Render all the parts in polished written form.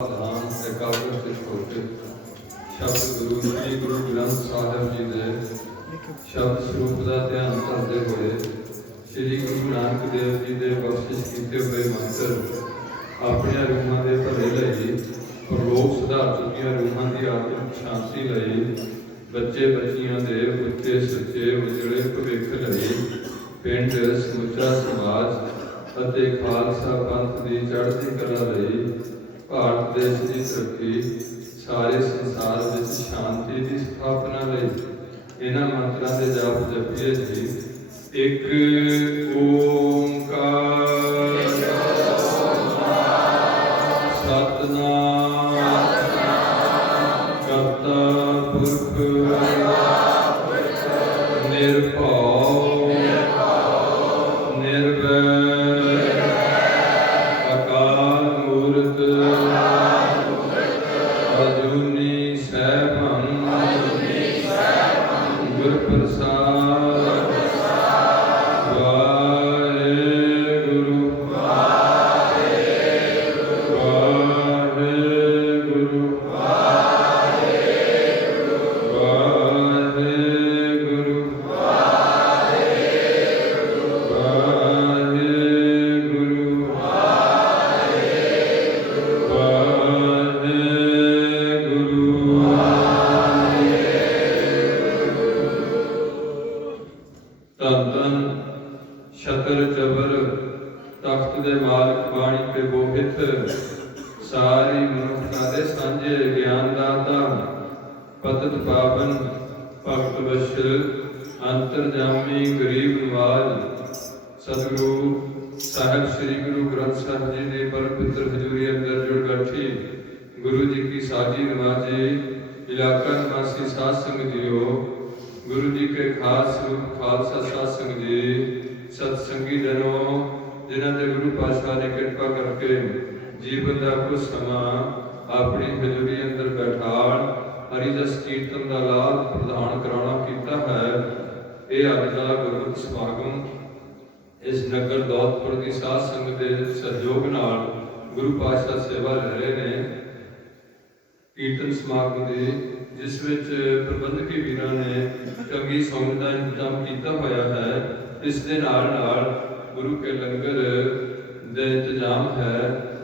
ਧਾਮ ਇਕਾਗਰ ਚਿਤ ਹੋ ਕੇ ਸ਼ਬਦ ਗੁਰੂ ਸ੍ਰੀ ਗੁਰੂ ਗ੍ਰੰਥ ਸਾਹਿਬ ਜੀ ਦੇ ਸ਼ਬਦ ਸਰੂਪ ਦਾ ਧਿਆਨ ਕਰਦੇ ਹੋਏ ਸ੍ਰੀ ਗੁਰੂ ਨਾਨਕ ਦੇਵ ਜੀ ਦੇ ਬਖਸ਼ਿਸ਼ ਕੀਤੇ ਹੋਏ ਮੰਤਰ ਆਪਣੀਆਂ ਰੂਹਾਂ ਦੇ ਭਲੇ ਲਈ, ਪਰਲੋਕ ਸੁਧਾਰ ਚੁੱਕੀਆਂ ਰੂਹਾਂ ਦੀ ਆਤਮਿਕ ਸ਼ਾਂਤੀ ਲਈ, ਬੱਚੇ ਬੱਚੀਆਂ ਦੇ ਉੱਚੇ ਸੁੱਚੇ ਉਜਲੇ ਭਵਿੱਖ ਲਈ, ਪਿੰਡ ਸਮੁੱਚਾ ਸਮਾਜ ਅਤੇ ਖਾਲਸਾ ਪੰਥ ਦੀ ਚੜ੍ਹਦੀ ਕਲਾ ਲਈ, ਭਾਰਤ ਦੇਸ਼ ਦੀ ਤਰੱਕੀ, ਸਾਰੇ ਸੰਸਾਰ ਵਿੱਚ ਸ਼ਾਂਤੀ ਦੀ ਸਥਾਪਨਾ ਲਈ ਇਹਨਾਂ ਮੰਤਰਾਂ ਦੇ ਜਾਪ ਜਪੀਏ ਜੀ। ਇੱਕ ਓੰਕਾਰ ਸਤਿਨਾਮ ਕਰਤਾ ਪੁਰਖ ਨਿਰਭਉ ਨਿਰਵੈਰ ਅਕਾਲ ਮੂਰਤ ਅਜੂਨੀ ਸੈਭੰ ਗੁਰ ਪ੍ਰਸਾਦ ਵਾਹਿਗੁਰੂ ਵਾਹਿਗੁਰੂ ਵਾਹਿਗੁਰੂ ਧੰਨ ਧੰਨ ਛਤਰ ਜਬਰ ਤਖਤ ਦੇ ਮਾਲਕ ਬਾਣੀ ਕੇ ਬੋਹਿਤ, ਸਾਰੀ ਮਨੁੱਖਤਾ ਦੇ ਸਾਂਝੇ ਗਿਆਨ ਦਾਤਾ, ਪਤਿਤ ਪਾਵਨ ਭਗਤ ਵਸ਼ਲ ਅੰਤਰਜਾਮੀ ਗਰੀਬ ਨਵਾਜ, ਸਤਿਗੁਰੂ ਸਾਹਿਬ ਸ੍ਰੀ ਗੁਰੂ ਗ੍ਰੰਥ ਸਾਹਿਬ ਜੀ ਦੀ ਪਰਮਪਿੱਤਰ ਹਜ਼ੂਰੀ ਅੰਦਰ ਜੁੜ ਬੈਠੀ ਗੁਰੂ ਜੀ ਕੀ ਸਾਜੀ ਨਵਾਜੀ ਇਲਾਕਾ ਨਿਵਾਸੀ ਸਾਧ ਸੰਗਤ ਜੀਓ, गुरु जी के खास रूप खालसा सत्संग जी सत्संगी जनों, जिन्हों ने गुरु पातशाह ने कृपा करके जीवन का कुछ समा अपनी हजूरी अंदर बैठाण हरिजस कीर्तन का लाभ प्रदान कराना किया है। ये अज का गुरमत समागम इस नगर दौलतपुर की साध संगत के सहयोग नाल गुरु पातशाह सेवा ले रहे हैं। कीर्तन समागम की जिस विच प्रबंधकी वीरां ने चंगी सौंग का इंतजाम किया होया है। इस दे नाल नाल गुरु के लंगर दे इंतजाम है,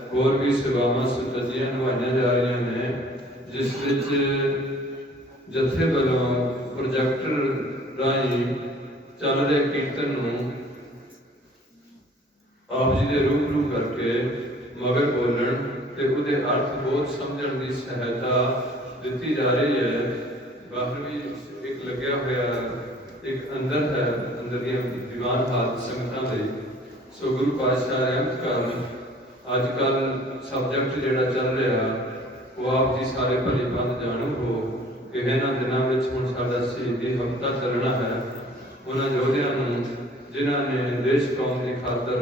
होर भी सेवावां सुचज्जियां निभाईयां जा रही ने, जिस विच जथे वालों प्रोजैक्टर राही चल रहे कीर्तन नूं आप जी दे रूबरू करके मगर बोलण ते उहदे अर्थ बोध समझण दी सहायता दी जा रही है। बाहर भी एक लग्या होया एक अंदर है, अंदर दीवान हाथ संगतां दे। सो गुरु पातशाह रहमत करन अजकल सबजैक्ट जिहड़ा चल रहा वो आप जी सारे भली भांत जाणू हो कि इन्हां दिनां विच हुण साडा शहीदी हफ्ता चलना है। उन्हां योधियां नूं जिन्हां ने देश कौम की खातर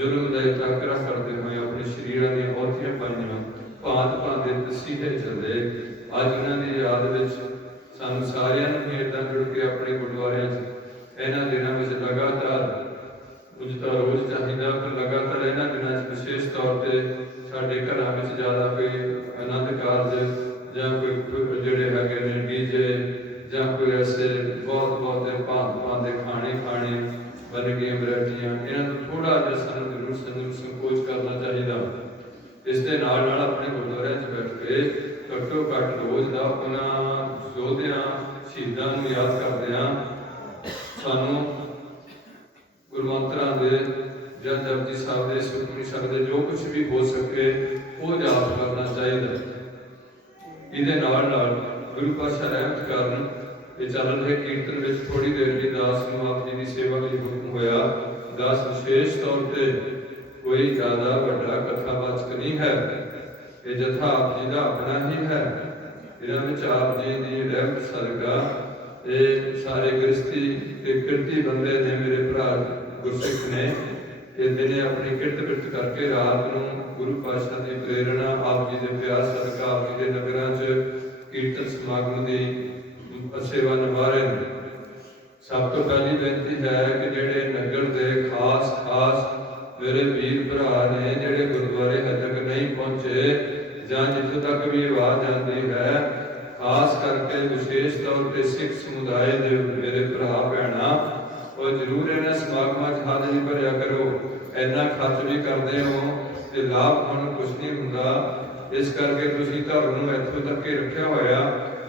जुल्म दा टाकरा करते हुए अपने शरीरां दी औधियां पाईयां, भांत भांत दे तसीहे चले। अज उन्हां दी याद विच सानूं सारिआं नूं ही इदां जुड़ के अपने गुरुद्वारिआं 'च इन्हां दिनां विच लगातार कुछ तो रोज़ चाहिए पर लगातार इन्हां दिनां 'च विशेष तौर पर साडे घरां विच ज़्यादा कोई आनंद कारज जां कोई जिहड़े हैगे ने डीजे जां कोई ऐसे बहुत बहुत भांत भांत दे खाने खाने वर्गियां वैरायटियां, इन्हां नूं थोड़ा जिहा सानूं जरूर संकोच करना चाहिए। इस दे नाल नाल अपने गुरुद्वारिआं 'च बैठ के घट्टो घट्ट रोज़ का उन्हां योधियां शहीदां नूं याद करदिआं सानूं गुरमंत्रां दे जां जपजी साहिब दे सुखमनी साहिब दे जो कुछ भी हो सके वो जाप करना चाहिए। इहदे नाल नाल गुरु पातशाह रहमत करन ये चल रहे कीर्तन विच थोड़ी देर भी दास नूं आप जी की सेवा लई हुक्म होया। दास विशेष तौर पर कोई ज़्यादा वड्डा कथावाचक नहीं है, ये जथा आप जी का अपना ही है। इन्हां विच आप जी की रहमत सदका ये सारे गृहस्थी के किरती बंदे ने मेरे भरा गुरसिख ने ये दिने अपनी किरत बिरत करके रात नूं गुरु पातशाह की प्रेरणा आप जी के प्यार सदका आप जी के नगरां च कीर्तन समागम की सेवा निभा रहे हैं। सब तो पहली बेनती है कि जिहड़े नगर के खास खास मेरे वीर भरा ने जिहड़े गुरुद्वारे हजे तक नहीं पहुंचे जां जिथों तक भी आवाज़ आती है, खास करके विशेष तौर पर सिख समुदाय के मेरे भरा भैणा, और जरूर इन्होंने समागमां च हाज़री भरिया करो। इन्ना खर्च भी करते हो तो लाभ तुहानूं कुछ नहीं हुंदा। इस करके तुसीं धर्म नूं इत्थों तक ही रखिया होया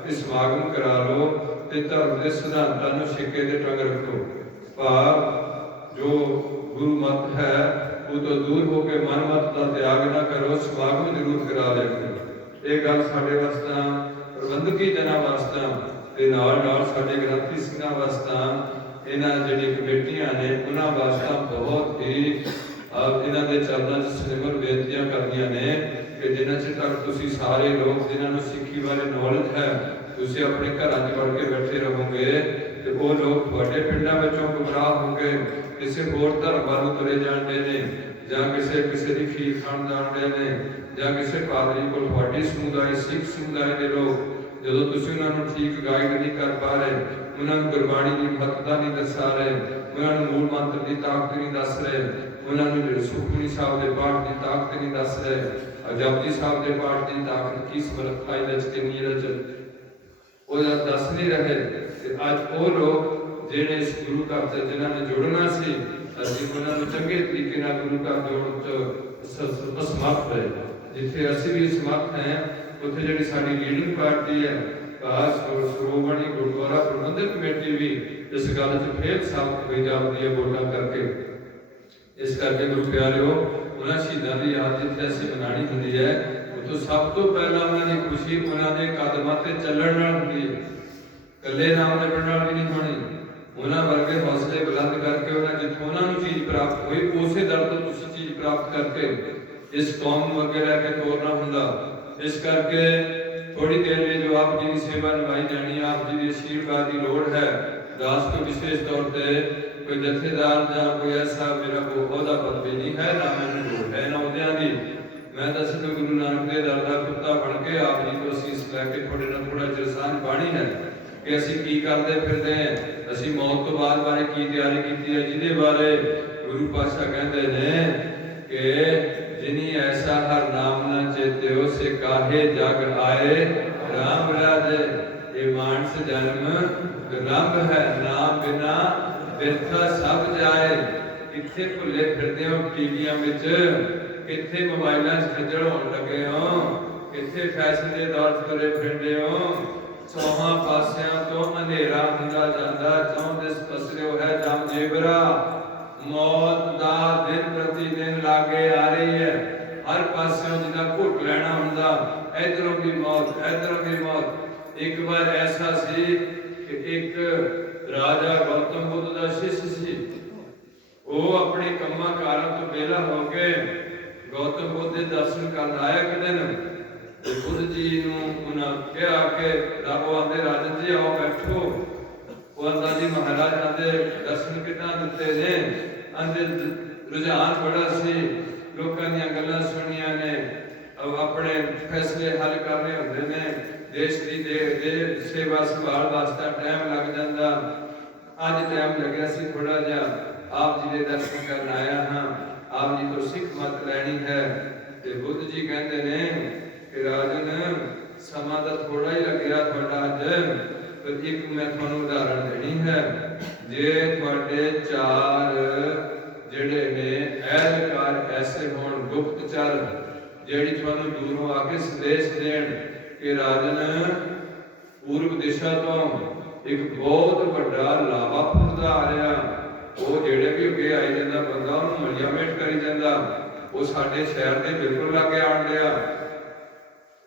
कि समागम करा लो ते धर्म के सिद्धांतां नूं सिक्के ते टंग रखो। भाव जो गुरु मत है वो तो दूर होकर मन मत का त्याग ना करो, समागम जरूर करा लिया करो। ये गल साडे वास्ते प्रबंधकी जना वास्ते ते नाल नाल साडे ग्रंथी सिंघां वास्ते इन्हां जिहड़ी कमेटियां ने उन्हां वास्ते बहुत ही इन्हां दे चरणां च सिमर बेनतियां करदियां ने कि जिन्ना चिर तक तुसीं सारे लोग जिन्हां नूं सिੱਖੀ बारे नॉलेज है तुसीं अपने घरां च वड़ के बैठे रहोगे ते वो लोग तुहाडे पिंडां विचों गुमराह होंगे, किसी होर धर्म वालों तुरे जाते हैं, जां किसी की खीर खाण जाते हैं, जां किसी पादरी को तुहाडी समुदाय सिख समुदाय के लोग जदों तुसीं उन्हां नूं ठीक गाइड नहीं कर पा रहे, उन्हां नूं गुरबाणी की महत्ता नहीं दसा रहे, उन्हां नूं मूल मंत्र की ताकत नहीं दस रहे, उन्हां नूं सुखमनी साहब के पाठ की ताकत नहीं दस रहे, जपजी साहब के पाठ की ताकत की समर्था कितनी वो दस नहीं रहे। अज वो लोग जिहड़े इस गुरु घर से जिन्होंने जुड़ना सी असीं उन्हां नूं चंगे तरीके नाल गुरु घर जोड़न च असमर्थ रहे। जिथे असीं भी समर्थ हैं उत्थे जिहड़ी साडी लीडिंग पार्टी है श्रोमणी गुरुद्वारा प्रबंधक कमेटी भी इस गल च फेल साबित होई जाती है वोटां करके। इस करके गुरु प्यारिओ उन्हां शहीदां दी याद जिथे असीं मनानी हुंदी है तो सब तो पहला उन्होंने खुशी उन्होंने कदमां ते चलण नाल हुंदी है, कल्ले नाम लेण नाल भी नहीं होनी। उन्हां वर्गे हौसले बुलंद करके उन्हां जिथों उन्हां नूं चीज़ प्राप्त होई उसे दर तो तुसीं चीज़ प्राप्त करके इस कौम नूं अगे लैके तोरना हुंदा। इस करके थोड़ी देर लिए जो आप जी की सेवा निभाई जानी, आप जी की आशीर्वाद की लोड़ है। दास को विशेष तौर पर कोई जथेदार या कोई ऐसा मेरा कोई ओहदा पदवी नहीं है, ना मैनूं लोड़ है ना उहदियां दी। मैं दसवें गुरु नानक के दर का कुत्ता बन के आप जी को असीस लैके थोड़े ना थोड़ा चिर सांझ पानी है कि असीं की करते फिरते हैं, असीं मौत तो बाद बारे की तैयारी की है, जिहदे बारे गुरु पातशाह कहते हैं कि जिनी ऐसा हर नाम न चेत्यो से काहे जग आए राम राजे। ये मानस जन्म विलंब है, नाम बिना बिरथा सब जाए। किथे भुले फिरदे हो टीवियां विच, किथे मोबाइलों खज्जल होने लगे हो, किथे फैशन के दौर तुरे फिरदे हो। चौहां पासियां तो अंधेरा हुंदा जांदा, चौं दिस पसरियो है जम जेबरा। मौत दा दिन प्रति दिन लागे आ रही है, हर पासियों जिदा घुट लेना हुंदा, इधरों भी मौत इधरों भी मौत। एक बार ऐसा सी कि एक राजा गौतम बुद्ध का शिष्य सी, वो अपने कम्मा कारां तो वेला हो के गौतम बुद्ध के दर्शन कर आया एक दिन। बुद्ध जी उन्होंने कहा कि रब आते राजन जी आओ बैठो। वो आंदा जी महाराज आते दर्शन कितना दिते ने, आंदे रुझान बड़ा सी, लोगों दी गल्लां सुनिया ने, अब अपने फैसले हल करने होंदे ने, देश की सेवा संभाल वास्ते टाइम लग जाता। अज टाइम लग्या सी थोड़ा जिहा, आप जी के दर्शन करन आया हाँ, आप जी तो सिख मत लैनी है। ते बुद्ध जी कहते ने कि राजन समा तो थोड़ा ही लग गया थोड़ा अज, पर एक मैं तुहानूं उदाहरण देनी है। जे तुहाडे चार जिहड़े ने ऐलकार ऐसे होण गुप्तचर जिहड़ी तुहानूं दूरों आके संदेश देण कि राजन पूर्व दिशा तो एक बहुत वड्डा लावा फुरदा आ रहा, वो जेड़े भी अगे आई जाता बंदा उन्होंने मलिया मेट करी जाता, वो साडे शहर के बिल्कुल लागे आन लिया।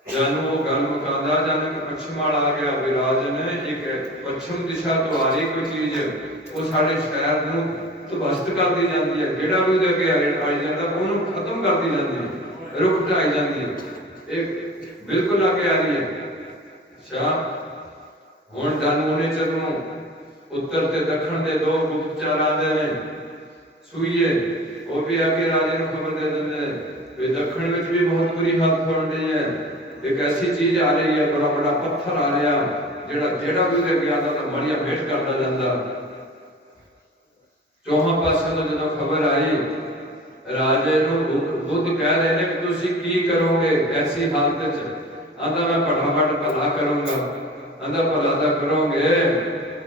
जानू वो गल मुकादा जानू कि पश्चिम वाला आ गया, विराजन एक पश्चिम दिशा तो आ रही कोई चीज, वो साडे शहर नूं तबस्त कर दी जाती है। जेड़ा भी उहदे अगे आई जाता उन्होंने खत्म कर दी जाती है, रुक ढाई जाती है, एक बिल्कुल आगे आ रही है। अच्छा हुण जानू ने जदों उत्तर ते दक्षिण दे दो गुप्तचर आते हैं सूईए, वो भी आके राजे को खबर दे देंगे वे दक्षिण में भी बहुत बुरी हालत बन रही है, एक ऐसी चीज आ रही है, बड़ा बड़ा पत्थर आ रहा जेड़ा जेड़ा भी अगे आता तो मड़िया भेट करता जाता। चौहां पासों तो जो खबर आई राजे नूं बुद्ध कह रहे हैं कि तुसीं की करोगे ऐसी हालत च? आंदा मैं फटाफट भला करूंगा। आंदा भला तो करोगे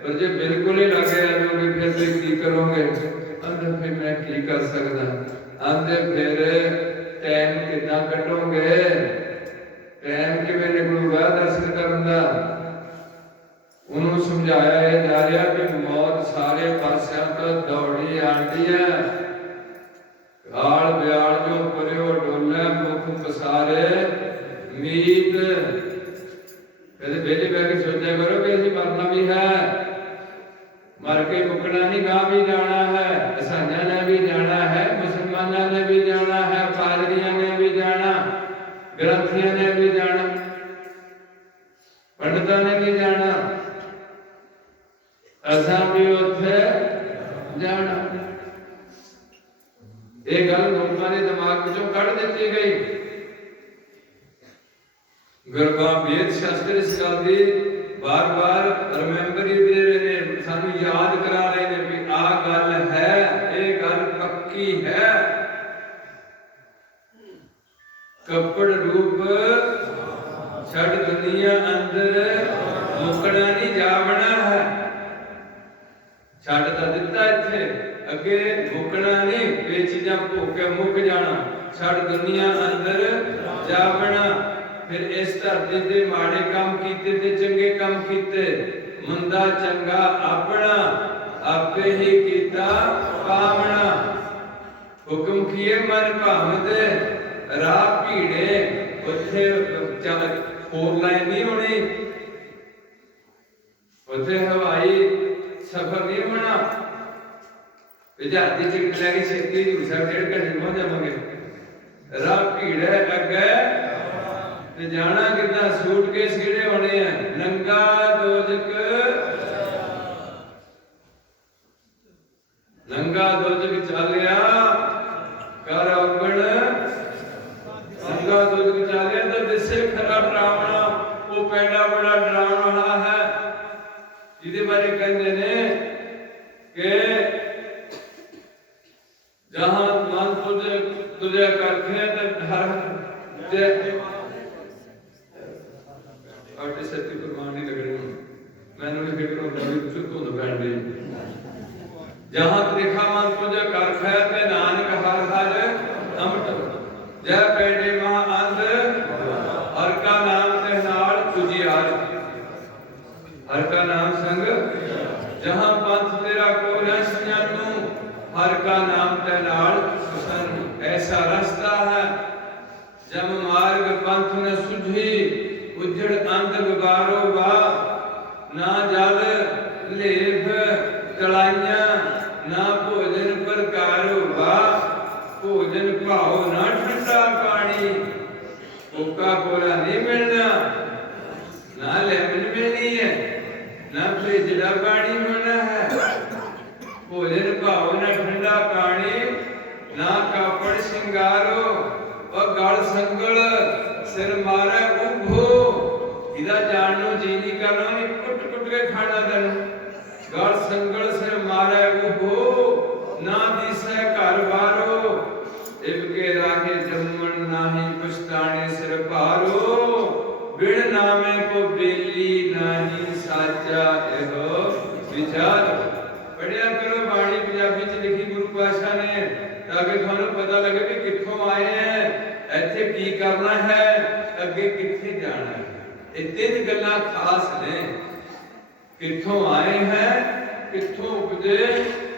पर जे बिल्कुल ही लगे आजोगे फिर तुसीं की करोगे? आंदा फिर मैं की कर सकदा? आंदे फिर टाइम कितना कटोगे? टाइम किवें निकलूगा दर्शन करन दा? उन्होंने समझाया जा रहा कि मौत सारे पासों तो दौड़ी आती है। गाल ब्याल जो परियो डोले मुख पसारे मीत। कदे बेले बह के सोचा करो कि असीं मरना भी है, मर के मुकना नहीं, गांव भी जाना है, ईसाइयां ने भी जाना है, मुसलमानों ने भी जाना है, पादरियों ने भी जाना, ग्रंथियों ने भी जाना, पंडितों ने भी जाना, असां भी उत्थे जाना। ये गल लोगों के दिमाग चों कढ़ दी गई। गुरबाणी वेद शास्त्र इस गल की बार बार रिमेंबर ही दे रहे हैं, सानू याद करा रहे हैं कि आ गल है, ये गल पक्की है। कपड़ रूप छड़ दुनिया अंदर मुकना नहीं जावना है। छड़ तो दिता इत्थे, अगे मुकना नहीं, ये चीज़ां भोग मुक जाना। छड़ दुनिया अंदर जावना। फिर इस धरती ते माड़े काम कीते ते चंगे काम कीते, मंदा चंगा अपना आपे ही कीता पावना। हुक्म किए मन भावदे राह भीड़े, उत्थे फोर लाइन नहीं होनी, उत्थे हवाई सफर नहीं होना। विद्यार्थी टिकट लैके छेती हजूर साहब 1.5 घंटे पहुंच जावांगे। राह भीड़ है अगे ते जाना कितना, सूटकेस किहड़े होने हैं, नंगा दोजक, नंगा दोजक चालिया कर अवगण, नंगा दोजक चालिया तो दिसे खरा डरावना। वो पैड़ा बड़ा डरावना वाला है, जिहदे बारे कहंदे ने कि जहां मन तुझे करखे ते डर ते आटे सत्ती कुर्बान नहीं लगनी। मैंने नहीं फिक्र होता भी कुछ धुंध पैण दी। जहां देखा मन तुझे करखे ते नानक हर हर अमृत, जय पेटे महा अंध हर का नाम ते नाल तुझियार, हर का नाम संग। जहां पंथ तेरा को रस जानू, हर का नाम ते नाल सुसन। ऐसा रास्ता है जब मार्ग पंथ न सुझी, उजड़ अंध गुबारो वा, ना जल लेभ तलाइया, ना भोजन प्रकारो वा, भोजन भाओ ना ठंडा पानी। कोका कोला नहीं मिलना, ना लेमन मिलनी है, ना फ्रिजड़ा पानी होना है। भोजन भाओ ना ठंडा पानी, ना कापड़ सिंगारो, और गल संगल सिर मारे उभो। इदा जानू जी नहीं करना, नहीं कुट कुट के खाना देना। गल संगल सिर मारे उभो, ना दिसे घर बारो, इबके राहे जम्मन नाही पछताने सिर पारो। बिन नामे को बेली नाही साचा एहो विचार। पढ़िया करो बाणी पंजाबी च लिखी गुरु पातशाह ने, ताकि थानू पता लगे कि कित्थों आए हैं, इत्थे की करना है, अगे कित्थे जाना है। ये 3 गल्लां खास ने, कित्थों आए हैं, कित्थों उपजे,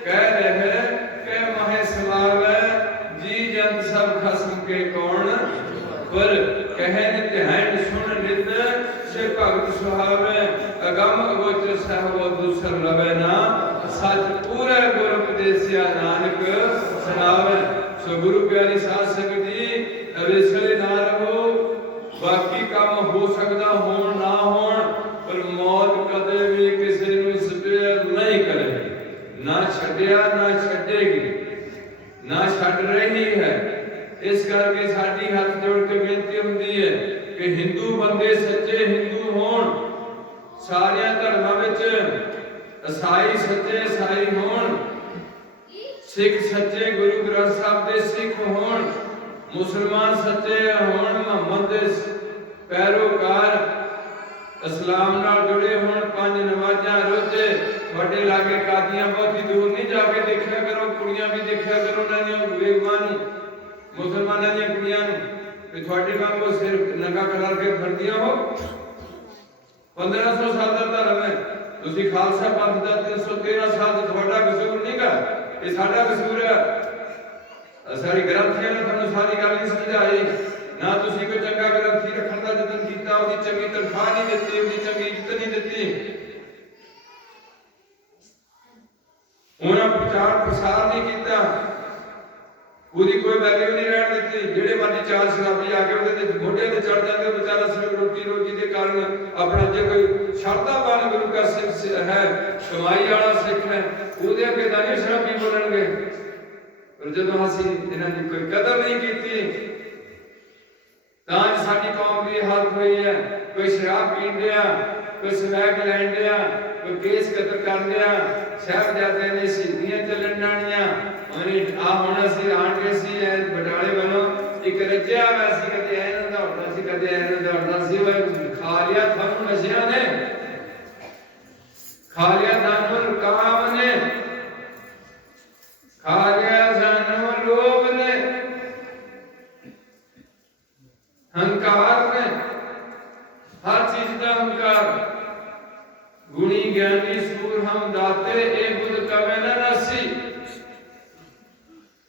कह रहे कह महे समावे, जी जन सब खसम के कौन पर। कहे नित हैंड सुन नित से भगत सुहावे, अगम अगोचर सहबो दूसर लवे ना, सच पूरे गुर उपदेसिया नानक सुनावे। सो गुरु प्यारी साध संगत जी, अवेसले ना रहो। बाकी काम हो सकता होण ना होण, पर मौत कदे भी किसी नूं स्पेयर नहीं करेगी, ना छड्डिया ना छड्डेगी, ना छड्ड रही है। इस करके साडी हाथ जोड़ के बेनती हुंदी है कि हिंदू बंदे सच्चे हिंदू होण, सारियां धर्मां विच ईसाई सच्चे ईसाई होण, सिख सच्चे गुरु ग्रंथ साहब दे सिख होण, मुसलमान सच्चे होण, मुहम्मद दे पैरोकार इस्लाम नाल जुड़े होण, पंज नमाज़ां रोजे तुहाडे लागे कादियां बहुती दूर नहीं जाके देखिया करो, कुड़ियां भी देखिया करो उन्हां दीयां बेगमां नूं, मुसलमानां दीयां कुड़ियां नूं, ते तुहाडे वांगू सिर नंगा कर के फिरदियां हो। 1500 साल का धर्म है, तुसीं खालसा पंथ का 313 साल का तुहाडा कसूर नहीं गा, ये साडा कसूर है। सारी ग्रंथियां ने तुहानूं सारी गल नहीं समझाई, ना तुसीं कोई चंगा ग्रंथी रखण दा यतन कीता, ओहदी चंगी तनख्वाह नहीं दित्ती, ओहदी चंगी इज्जत नहीं दित्ती, उन्हां प्रचार प्रसार नहीं कीता, ਉਹਦੀ कोई वैल्यू नहीं रहन दित्ती। ਜਿਹੜੇ मर्जी चार शराबी आ के ਉਹਦੇ ਤੇ ਮੋਢੇ ਤੇ ਚੜ ਜਾਂਦੇ, बेचारा सिर्फ रोटी रोजी के कारण अपना जे कोई शरधावान गुरु का सिख है, कमाई वाला सिख है, ਉਹਦੇ ਅੱਗੇ ਤਾਂ ਨਹੀਂ शराबी बोलणगे। पर ਜਦੋਂ ਅਸੀਂ ਇਹਨਾਂ ਦੀ कोई कदर नहीं की ਤਾਂ ਸਾਡੀ ਕੌਮ ਦੀ ਹਾਲਤ ਹੋਈ ਹੈ। कोई शराब पीण दिया, कोई ਸਮੈਕ ਲੈਣ दिया, कोई केस कतर कर दिया, साहिबजादे ने शहीदियां चलन जानियां, आ होना सी आण के सी बटाले वालों एक रजिया वैसी कदे ऐ ना दौड़दा सी, कदे ऐ ना दौड़दा सी, वो खा लिया थानू नशियां ने, खा लिया थानू काम ने, खा लिया सानू लोभ ने, हंकार ने, हर चीज का हंकार। गुणी ज्ञानी सूर हम दाते ए बुध कवे न नसी,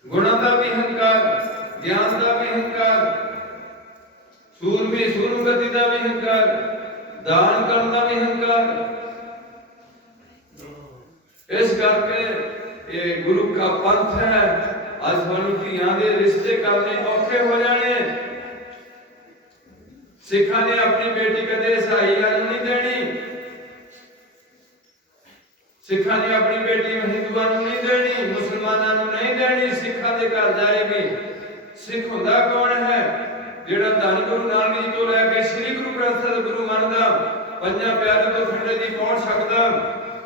गुणों का भी हंकार, ज्ञान का भी हंकार, सूरबी सूरगति का भी हंकार, दान करने का भी हंकार। इस करके ये गुरु का पंथ है। आज थानू धीआं दे रिश्ते करने औखे हो जाने। सिखा ने अपनी बेटी कदे ईसाई नहीं देनी, सिखा ने अपनी बेटी हिंदुओं नहीं देनी, मुसलमानों नहीं देनी, सिखा के घर जाएगी। सिख हुंदा कौन है? जिहड़ा धन गुरु नानक जी तो लैके श्री गुरु ग्रंथ साहिब गुरु मनदा, पंजां प्यारे तो खंडे दी पहुंच सकदा,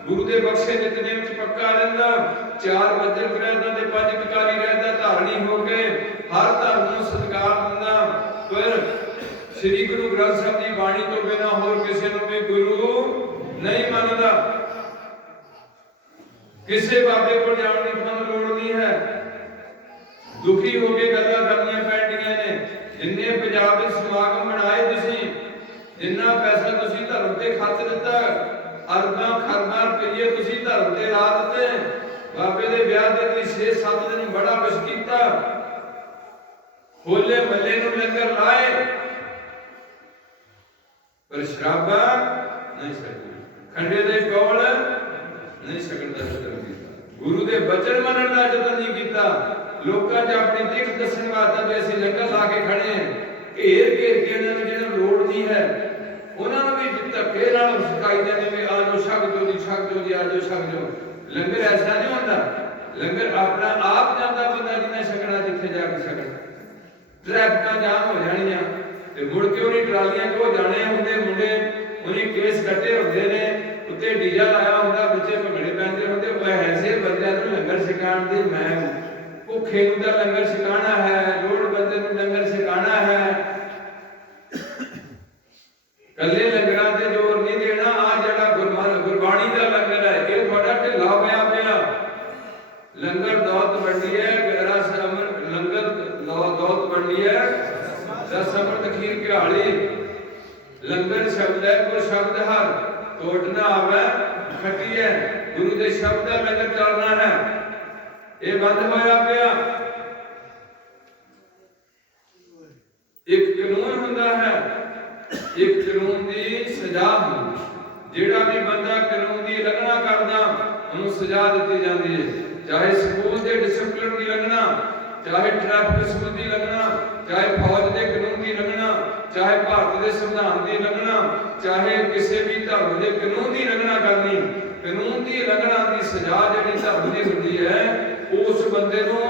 गुरु दे बख्शे नितनेम च पक्का रहिंदा, 4 वजर ग्रंथां दे 5 ककारी रहंदा, धारणी हो के हर धर्म नूं सत्कार दिंदा। पर श्री गुरु ग्रंथ साहिब दी बाणी तो बिना होर किसी नूं भी गुरु नहीं मनदा। किसी बाबे को जाने की थानू लोड़ नहीं है। दुखी होके गल्लां करनियां पैंदियां ने। जिन्ने पंजाब विच समागम बनाए तुसीं, जिन्ना पैसा तुसीं धर्म ते खर्च दिता, अरबां खरबां रुपये तुसीं धर्म ते ला दिते। बाबे दे ब्याह दे 6-7 दिन बड़ा कुछ कीता, होले मल्ले नूं लंगर लाए, पर शराबा नहीं सकदी, खंडे दे कौल नहीं सकदा। गुरु दे वचन मनन दा यतन नहीं कीता। लोकां 'च अपनी दिख दस्सण वास्ते भी असीं लंगर ला के खड़े हैं, घेर घेर के इन्हां नूं जिन्हां नूं लोड़ नहीं है उन्हां नूं भी धक्के नाल सिखाई जांदे भी आ जाओ छक जो जी, छक जो जी, आ जाओ छक जो। लंगर ऐसा नहीं होंदा, लंगर अपना आप जांदा बंदा जिन्हां छकना जिथे जाके छकना। ट्रैफिकां जाम हो जाणियां ते मुड़ के उन्हीं ट्रालियां 'च हो जाणे हुंदे मुंडे, उन्हीं केस कट्टे हुंदे ने, उत्ते डीजा लाया हुंदा, बच्चे भंगड़े पैंदे हुंदे। ओह ऐसे बंदियां नूं लंगर छकाण दी मैं भुखे नूं तां लंगर छकाना है, लोड़ बंदे नूं लंगर छकाना है, कल्ले लंगरां ते जोर नहीं देना। आ जिहड़ा गुरबाणी दा लंगर है ये तुहाडा ढिल्ला होया पिया। लंगर दौलत वंडी है, रस अमर लंगर दौलत वंडी है, रस अमृत खीर घाली। लंगर शब्द है, गुर शब्द हर टोट ना आवे खटी है। गुरु दे शब्द दा लंगर चलना है, ये बंद होया पिया। एक कानून हुंदा है, एक कानून दी सजा हुंदी। जिहड़ा भी बंदा कानून दी उलंघना करदा उहनूं सजा दित्ती जांदी है। चाहे स्कूल दे डिसिपलिन दी उलंघना, चाहे ट्रैफिक स्कूल दी उलंघना, चाहे फौज दे कानून दी उलंघना, चाहे भारत दे संविधान दी उलंघना, चाहे किसी भी धर्म दे कानून दी उलंघना करनी। कानून दी उलंघना दी सजा जिहड़ी धर्म दी हुंदी है, उस बंदे नूं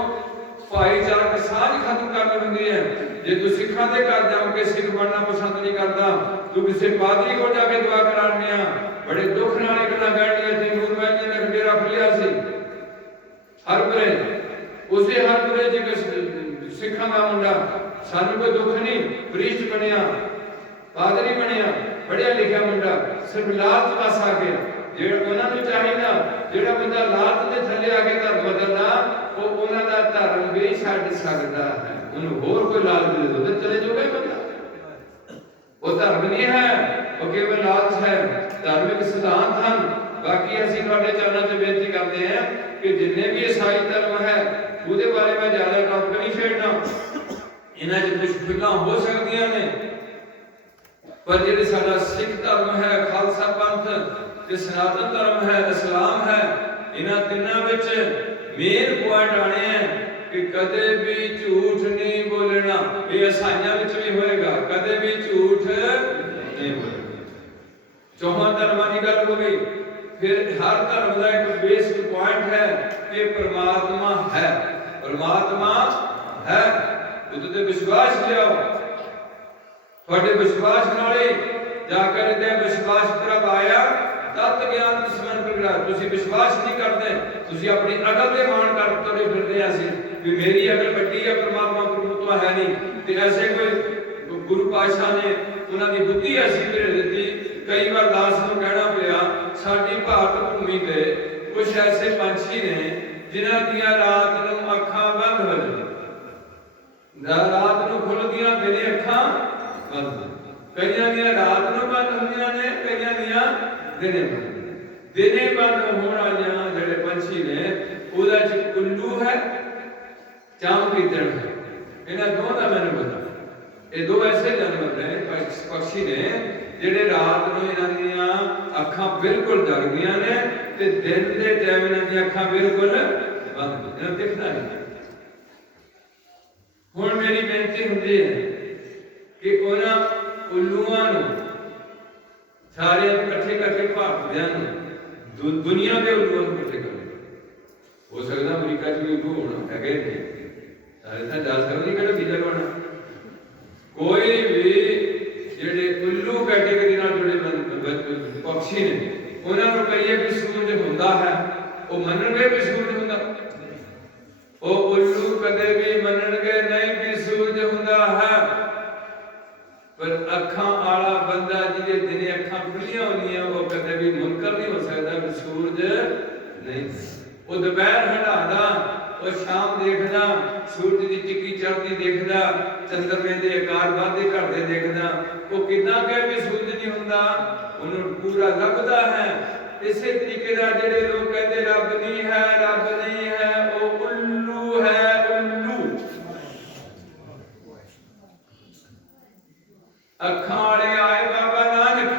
भाईचारक साझ खत्म करनी हुंदी है। जे तू सिखां दे घर जाओ के सिख बनना पसंद नहीं करता, तू किसी पादरी को जाके दुआ कराने बड़े दुख नाल गल्लां कहणियां। तैनूं मैं जी ने डेरा खुलिया सी हर बरे ਉਸੇ ਹਰਪੁਰੇ ਜੀ ਸਿੱਖਾਂ ਦਾ ਮੁੰਡਾ, ਸਾਨੂੰ ਕੋਈ ਦੁੱਖ ਨਹੀਂ, ਪ੍ਰੀਸਟ ਬਣਿਆ, ਪਾਦਰੀ ਬਣਿਆ, ਪੜ੍ਹਿਆ ਲਿਖਿਆ ਮੁੰਡਾ, ਸਿਰਫ ਲਾਲਚ ਪਾਸ ਆ ਗਿਆ। ਜਿਹੜਾ ਉਹਨਾਂ ਨੂੰ ਚਾਹੀਦਾ, ਜਿਹੜਾ ਬੰਦਾ ਲਾਲਚ ਦੇ ਥੱਲੇ ਆ ਕੇ ਧਰਮ ਬਦਲਦਾ, ਉਹ ਉਹਨਾਂ ਦਾ ਧਰਮ ਵੀ ਛੱਡ ਸਕਦਾ ਹੈ। ਉਹਨੂੰ ਹੋਰ ਕੋਈ ਲਾਲਚ ਦੇ ਦੋ ਤੇ ਚਲੇ ਜਾਊਗਾ ਬੰਦਾ। ਉਹ ਧਰਮ ਨਹੀਂ ਹੈ, ਉਹ ਕੇਵਲ ਲਾਲਚ ਹੈ। ਧਾਰਮਿਕ ਸਿਧਾਂਤ ਹਨ। ਬਾਕੀ ਅਸੀਂ ਤੁਹਾਡੇ ਚਰਨਾਂ 'ਚ ਬੇਨਤੀ ਕਰਦੇ ਹਾਂ ਕਿ ਜਿੰਨੇ ਵੀ ਈਸਾਈ ਧਰਮ ਹੈ, ਉਹਦੇ ਬਾਰੇ ਮੈਂ ਜ਼ਿਆਦਾ ਟੌਪਿਕ ਨਹੀਂ ਛੇੜਨਾ। ਇਹਨਾਂ 'ਚ ਮੁਸ਼ਕਿਲਾਂ ਹੋ ਸਕਦੀਆਂ ਨੇ, ਪਰ ਜਿਹੜੇ ਸਾਡਾ ਸਿੱਖ ਧਰਮ ਹੈ, ਖਾਲਸਾ ਪੰਥ ਤੇ ਸਨਾਤਨ ਧਰਮ ਹੈ, ਇਸਲਾਮ ਹੈ, ਇਹਨਾਂ ਤਿੰਨਾਂ ਵਿੱਚ ਮੇਨ ਪੁਆਇੰਟ ਆਣੇ ਹੈ ਕਿ ਕਦੇ ਵੀ ਝੂਠ ਨਹੀਂ ਬੋਲਣਾ। ਇਹ ਈਸਾਈਆਂ ਵਿੱਚ ਵੀ ਹੋਏਗਾ, ਕਦੇ ਵੀ ਝੂਠ ਨਹੀਂ ਬੋਲਣਾ। ਚੌਹਾਂ ਧਰਮਾਂ ਦੀ ਗੱਲ ਹੋ ਗਈ। ਫਿਰ ਹਰ ਧਰਮ ਦਾ ਇੱਕ ਬੇਸਿਕ ਪੁਆਇੰਟ ਹੈ ਕਿ ਪਰਮਾਤਮਾ ਹੈ, ਪਰਮਾਤਮਾ ਹੈ। ਉਹਦੇ ਤੇ ਵਿਸ਼ਵਾਸ ਲਿਆਓ। ਤੁਹਾਡੇ ਵਿਸ਼ਵਾਸ ਨਾਲ ਹੀ ਜਾ ਕਰ ਤੇ ਵਿਸ਼ਵਾਸ ਪ੍ਰਭ ਆਇਆ, ਤਤ ਗਿਆਨ ਦਸਮਨ ਪ੍ਰਗਟਾ। ਤੁਸੀਂ ਵਿਸ਼ਵਾਸ ਨਹੀਂ ਕਰਦੇ, ਤੁਸੀਂ ਆਪਣੀ ਅਕਲ ਦੇ ਮਾਣ ਕਰ ਤੁਰੇ ਫਿਰਦੇ ਆ ਸੀ ਵੀ ਮੇਰੀ ਅਕਲ ਵੱਡੀ ਹੈ, ਪਰਮਾਤਮਾ ਪ੍ਰਭੂਤਵਾ ਹੈ ਨਹੀਂ। ਤੇ ਐਸੇ ਕੋਈ ਗੁਰੂ ਪਾਤਸ਼ਾਹ ਨੇ ਉਹਨਾਂ ਦੀ ਬੁੱਧੀ ਐਸੀ ਭੇਜ ਦਿੱਤੀ। ਕਈ ਵਾਰ ਦਾਸ ਨੂੰ ਕਹਿਣਾ ਪਿਆ, ਸਾਡੀ ਭਾਰਤ ਭੂਮੀ ਤੇ ਕੁਝ ਐਸੇ ਪੰਛੀ ਨੇ ਜਿਨ੍ਹਾਂ ਦੀਆਂ ਰਾਤ ਨੂੰ ਅੱਖਾਂ ਬੰਦ ਹੋ ਜਾਂਦੀਆਂ, ਰਾਤ ਨੂੰ ਖੁੱਲਦੀਆਂ, ਦਿਨੇ ਅੱਖਾਂ ਬੰਦ। ਕਈਆਂ ਦੀਆਂ ਰਾਤ ਨੂੰ ਬੰਦ ਹੁੰਦੀਆਂ ਨੇ, ਕਈਆਂ ਦੀਆਂ ਦਿਨੇ ਬੰਦ। ਦਿਨੇ ਬੰਦ ਹੋਣ ਵਾਲੀਆਂ ਜਿਹੜੇ ਪੰਛੀ ਨੇ, ਉਹਦਾ ਚ ਉੱਲੂ ਹੈ, ਚਾਮਕੀਦੜ ਹੈ। ਇਹਨਾਂ ਦੋਵਾਂ ਦਾ ਮੈਨੂੰ ਪਤਾ। ਇਹ ਦੋ ਐਸੇ ਜਾਨਵਰ ਨੇ, ਪੰਛੀ ਨੇ, ਜਿਹੜੇ ਰਾਤ ਨੂੰ ਇਹਨਾਂ ਦੀਆਂ ਅੱਖਾਂ ਬਿਲਕੁਲ ਜਗਦੀਆਂ ਨੇ ਤੇ ਦਿਨ ਦੇ ਟਾਈਮ ਇਹਨਾਂ ਦੀਆਂ ਅੱਖਾਂ ਬਿਲਕੁਲ ਬੰਦ, ਇਹਨਾਂ ਦਿਖਦਾ ਨਹੀਂ। ਹੁਣ ਮੇਰੀ ਬੇਨਤੀ ਹੁੰਦੀ ਹੈ ਕਿ ਉਹਨਾਂ ਉੱਲੂਆਂ ਨੂੰ ਸਾਰਿਆਂ ਨੂੰ ਇਕੱਠੇ ਕਰਕੇ ਭਾਰਤੀਆਂ ਨੂੰ, ਦੁਨੀਆ ਦੇ ਉੱਲੂਆਂ ਨੂੰ ਇਕੱਠੇ ਕਰੋ। ਹੋ ਸਕਦਾ ਅਮਰੀਕਾ 'ਚ ਵੀ ਉੱਲੂ ਹੋਣਾ, ਹੈਗੇ ਨੇ, ਸਾਰੇ ਤਾਂ ਜਾ ਸਕਦੇ, ਕਿਹੜਾ ਵੀਜ਼ਾ ਲਵਾਉਣਾ। ਕੋਈ ਵੀ ਜਿਹੜੇ ਉੱਲੂ ਕੈਟੇਗਰੀ ਨਾਲ ਜੁੜੇ ਪਕਸ਼ੀ ਨੇ, ਉਹਨਾਂ ਨੂੰ ਕਹੀਏ ਕਿ ਸੂਰਜ ਹੁੰਦਾ ਹੈ, ਉਹ ਮੰਨਣਗੇ ਵੀ ਸੂਰਜ ਹੁੰਦਾ। ਉਹ ਉੱਲੂ ਕਦੇ ਵੀ ਮੰਨਣਗੇ ਨਹੀਂ ਕਿ ਸੂਰਜ ਹੁੰਦਾ ਹੈ। ਪਰ ਅੱਖਾਂ ਵਾਲਾ ਬੰਦਾ ਜਿਹਦੇ ਦਿਨੇ ਅੱਖਾਂ ਖੁੱਲੀਆਂ ਹੁੰਦੀਆਂ, ਉਹ ਕਦੇ ਵੀ ਮੁਨਕਰ ਨਹੀਂ ਹੋ ਸਕਦਾ ਕਿ ਸੂਰਜ ਨਹੀਂ। ਉਹ ਦੁਪਹਿਰ ਹੰਢਾਦਾ, ਉਹ ਸ਼ਾਮ ਦੇਖਦਾ, ਸੂਰਜ ਦੀ ਟਿੱਕੀ ਚੜ੍ਹਦੀ ਦੇਖਦਾ, ਚੰਦਰਮੇ ਦੇ ਆਕਾਰ ਵੱਧਦੇ ਘਟਦੇ ਦੇਖਦਾ। ਉਹ ਕਿੱਦਾਂ ਕਹੇ ਵੀ ਸੂਰਜ ਨਹੀਂ ਹੁੰਦਾ, ਉਹਨੂੰ ਪੂਰਾ ਲੱਭਦਾ ਹੈ। ਇਸੇ ਤਰੀਕੇ ਨਾਲ ਜਿਹੜੇ ਲੋਕ ਕਹਿੰਦੇ ਰੱਬ ਨਹੀਂ ਹੈ, ਰੱਬ ਨਹੀਂ ਹੈ, ਉਹ ਉੱਲੂ ਹੈ, ਉੱਲੂ। ਅੱਖਾਂ ਵਾਲੇ ਆਏ ਬਾਬਾ ਨਾਨਕ,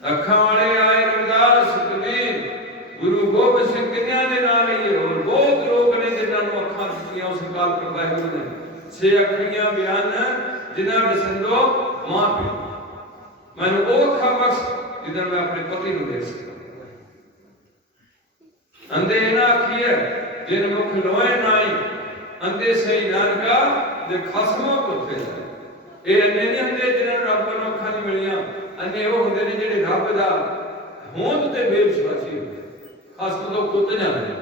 ਅੱਖਾਂ ਵਾਲੇ ਆਏ ਰਵਿਦਾਸ, ਕਬੀਰ, ਗੁਰੂ ਗੋਬਿੰਦ ਸਿੰਘ, ਕਿੰਨਿਆਂ ਦੇ ਨਾਲ ਹੀ ਹੋਰ ਬਹੁਤ ਲੋਕ ਨੇ ਜਿਨ੍ਹਾਂ ਨੂੰ ਅੱਖਾਂ ਦਿੱਤੀਆਂ ਉਸ ਕਾਲ ਵਾਹਿਗੁਰੂ ਨੇ। 6 ਅੱਖਰੀਆਂ ਬਿਆਨ ਜਿਨ੍ਹਾਂ ਦਸੰਦੋ ਮਾਂ ਪਿਓ। ਮੈਨੂੰ ਉਹ ਅੱਖਾਂ ਬਖਸ਼ ਜਿੱਦਾਂ ਮੈਂ ਆਪਣੇ ਪਤੀ ਨੂੰ ਦੇਖ ਸਕਾਂ। ਅੰਦੇ ਨਾ ਆਖੀਏ ਜਿਨ ਮੁਖ ਲੋਏ ਨਾਈ, ਅੰਦੇ ਸਹੀ ਨਾਨਕਾ ਜੇ ਖਸਮੋਂ ਪੁੱਛੇ। ਇਹ ਅੰਨੇ ਨਹੀਂ ਹੁੰਦੇ ਜਿਹਨਾਂ ਨੂੰ ਰੱਬ ਨੂੰ ਅੱਖਾਂ ਨਹੀਂ ਮਿਲੀਆਂ। ਅੰਨੇ ਉਹ ਹੁੰਦੇ ਨੇ ਜਿਹੜੇ ਰੱਬ ਦਾ ਹੋਂਦ ਤੇ ਬੇਵਿਸ਼ਵਾਸੀ ਹੁੰਦੇ, ਖਸਮ ਤੋਂ ਕੁੱਤ ਜਾਂਦੇ।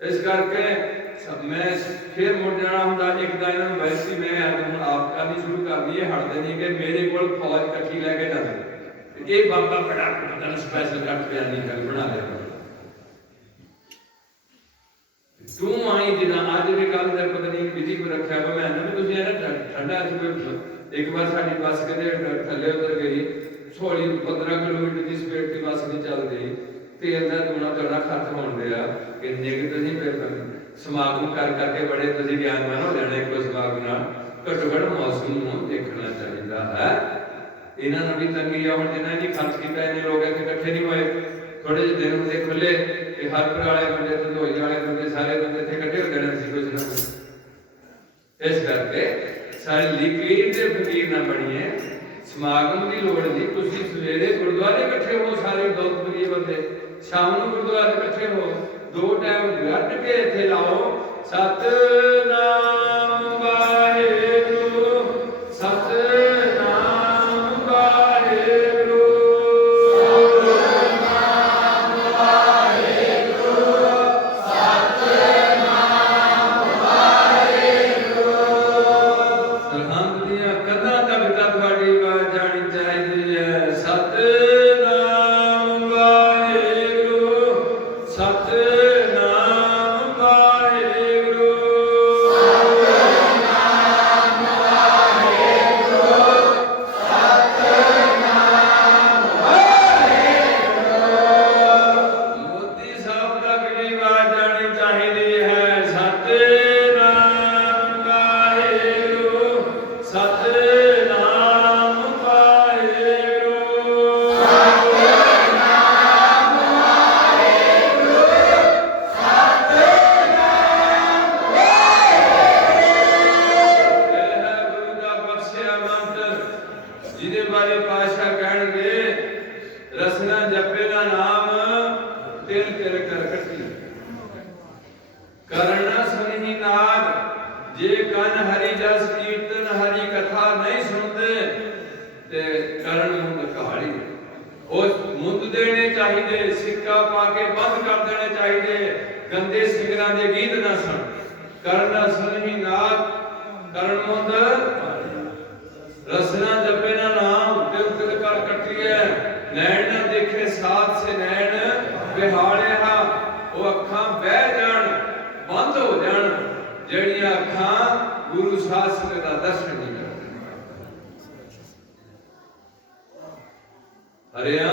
ਇਸ ਕਰਕੇ ਮੈਂ ਫਿਰ ਮੁੜ ਜਾਣਾ ਹੁੰਦਾ। ਇੱਕ ਤਾਂ ਇਹਨਾਂ ਨੂੰ ਵੈਸੇ ਮੈਂ ਅੱਜ ਹੁਣ ਆਪ ਕਰਨੀ ਸ਼ੁਰੂ ਕਰਨੀ ਹੈ, ਹਟਦੇ ਨਹੀਂ ਕਿ ਮੇਰੇ ਕੋਲ ਫੌਜ ਇਕੱਠੀ ਲੈ ਕੇ ਜਾਂਦੇ। ਇਹ ਬਾਬਾ ਬੜਾ ਪਤਾ ਸਪੈਸ਼ਲ ਕੱਟ ਬਿਆਨੀ ਕਰ ਬਣਾ ਲਿਆ। ਤੂੰ ਆਈ ਜਿੱਦਾਂ ਅੱਜ ਵੀ ਕੱਲ ਦਾ ਪਤਾ ਨਹੀਂ ਵਿਧੀ ਕੋ ਰੱਖਿਆ ਵਾ। ਮੈਂ ਨਾ ਤੁਸੀਂ ਇਹਨਾਂ ਠੰਡਾ ਇੱਕ ਵਾਰ ਸਾਡੀ ਬੱਸ ਕਿਤੇ ਥੱਲੇ ਉਤਰ ਗਈ, ਥੋੜੀ 15 ਕਿਲੋਮੀਟਰ ਦੀ ਸਪੀਡ ਤੇ ਬੱਸ ਨਹੀਂ ਚੱਲਦੀ, ਤੇਲ ਦਾ ਦੂਣਾ ਖਤਮ ਹੋਣ ਡਿਆ। ਕਿੰਨੇ ਕਿ ਤੁਸੀਂ ਸਮਾਗਮ ਕਰ ਕਰਕੇ ਬੜੇ ਤੁਸੀਂ ਗਿਆਨਵਾਨ ਹੋ ਜਾਣਾ। ਇੱਕੋ ਸਮਾਗਮ ਨਾਲ ਘੱਟੋ ਘੱਟ ਮੌਸਮ ਨੂੰ ਦੇਖਣਾ ਚਾਹੀਦਾ ਹੈ। ਇਹਨਾਂ ਨੂੰ ਵੀ ਤੰਗੀ ਆ। ਹੁਣ ਜਿਨ੍ਹਾਂ ਨੇ ਖਰਚ ਕੀਤਾ, ਇਹਨੇ ਲੋਕ ਇੱਥੇ ਇਕੱਠੇ ਨਹੀਂ ਹੋਏ। ਥੋੜੇ ਜਿਹੇ ਦਿਨ ਹੁੰਦੇ ਖੁੱਲੇ ਤੇ ਹਰਪੁਰ ਵਾਲੇ ਬੰਦੇ, ਧੰਦੋਈ ਵਾਲੇ ਬੰਦੇ, ਸਾਰੇ ਬੰਦੇ ਇੱਥੇ ਇਕੱਠੇ ਹੋ ਜਾਣੇ ਸੀ ਕੁਝ ਨਾ ਕੁਝ। ਇਸ ਕਰਕੇ ਸਾਰੀ ਲੀਕੀਰ ਦੇ ਫਕੀਰ ਨਾ ਬਣੀਏ। ਸਮਾਗਮ ਦੀ ਲੋੜ ਨਹੀਂ। ਤੁਸੀਂ ਸਵੇਰੇ ਗੁਰਦੁਆਰੇ ਇਕੱਠੇ ਹੋ, ਸਾਰੇ ਬਹੁਤ ਵਧੀਆ ਬੰਦੇ, ਸ਼ਾਮ ਨੂੰ ਗੁਰਦੁਆਰੇ ਇਕੱਠੇ ਹੋ, 2 ਟਾਈਮ ਗੱਡ ਕੇ ਇੱਥੇ ਲਾਓ ਸਤਨਾਮ ਵਾਹਿਗੁਰੂ, ਸਤਨਾਮ ਵਾਹਿਗੁਰੂ, ਸਤਨਾਮ ਵਾਹਿਗੁਰੂ, ਸਤਨਾਮ ਜਿਹਦੇ ਬਾਰੇ ਪਾਤਸ਼ਾਹ ਕਹਿਣਗੇ ਰਸਨਾ ਜਪੇ ਦਾ ਨਾਮ ਤਿਲ ਤਿਲ ਕਰ ਕੱਟੀ ਕਰਨਾ ਸੁਣੀ ਨਾਦ ਜੇ ਕੰਨ ਹਰੀ ਜਸ ਕੀਰਤਨ ਹਰੀ ਕਥਾ ਨਹੀਂ ਸੁਣਦੇ ਤੇ ਕਰਨ ਮੁੰਦ ਕਹਾੜੀ ਉਸ ਮੁੰਦ ਦੇਣੇ ਚਾਹੀਦੇ ਸਿੱਕਾ ਪਾ ਕੇ ਬੰਦ ਕਰ ਦੇਣੇ ਚਾਹੀਦੇ ਗੰਦੇ ਸਿੰਗਰਾਂ ਦੇ ਗੀਤ ਨਾ ਸੁਣ ਕਰਨਾ ਸੁਣੀ ਨਾਦ ਕਰਨ ਮੁੰਦ ਰਸਨਾ ਜਪੇ ਨਾ ਨਾਮ ਤਿਲ ਤਿਲ ਕਰ ਕੱਟੀਐ ਨੈਣ ਨਾ ਦੇਖੇ ਸਾਥ ਸੇ ਨੈਣ ਵਿਹਾੜਿਆ ਉਹ ਅੱਖਾਂ ਬਹਿ ਜਾਣ ਬੰਦ ਹੋ ਜਾਣ ਜਿਹੜੀਆਂ ਅੱਖਾਂ ਗੁਰੂ ਸਾਹਿਬ ਦਾ ਦਰਸ਼ਨ ਨਹੀਂ ਕਰਦੀਆਂ ਹਰਿਆ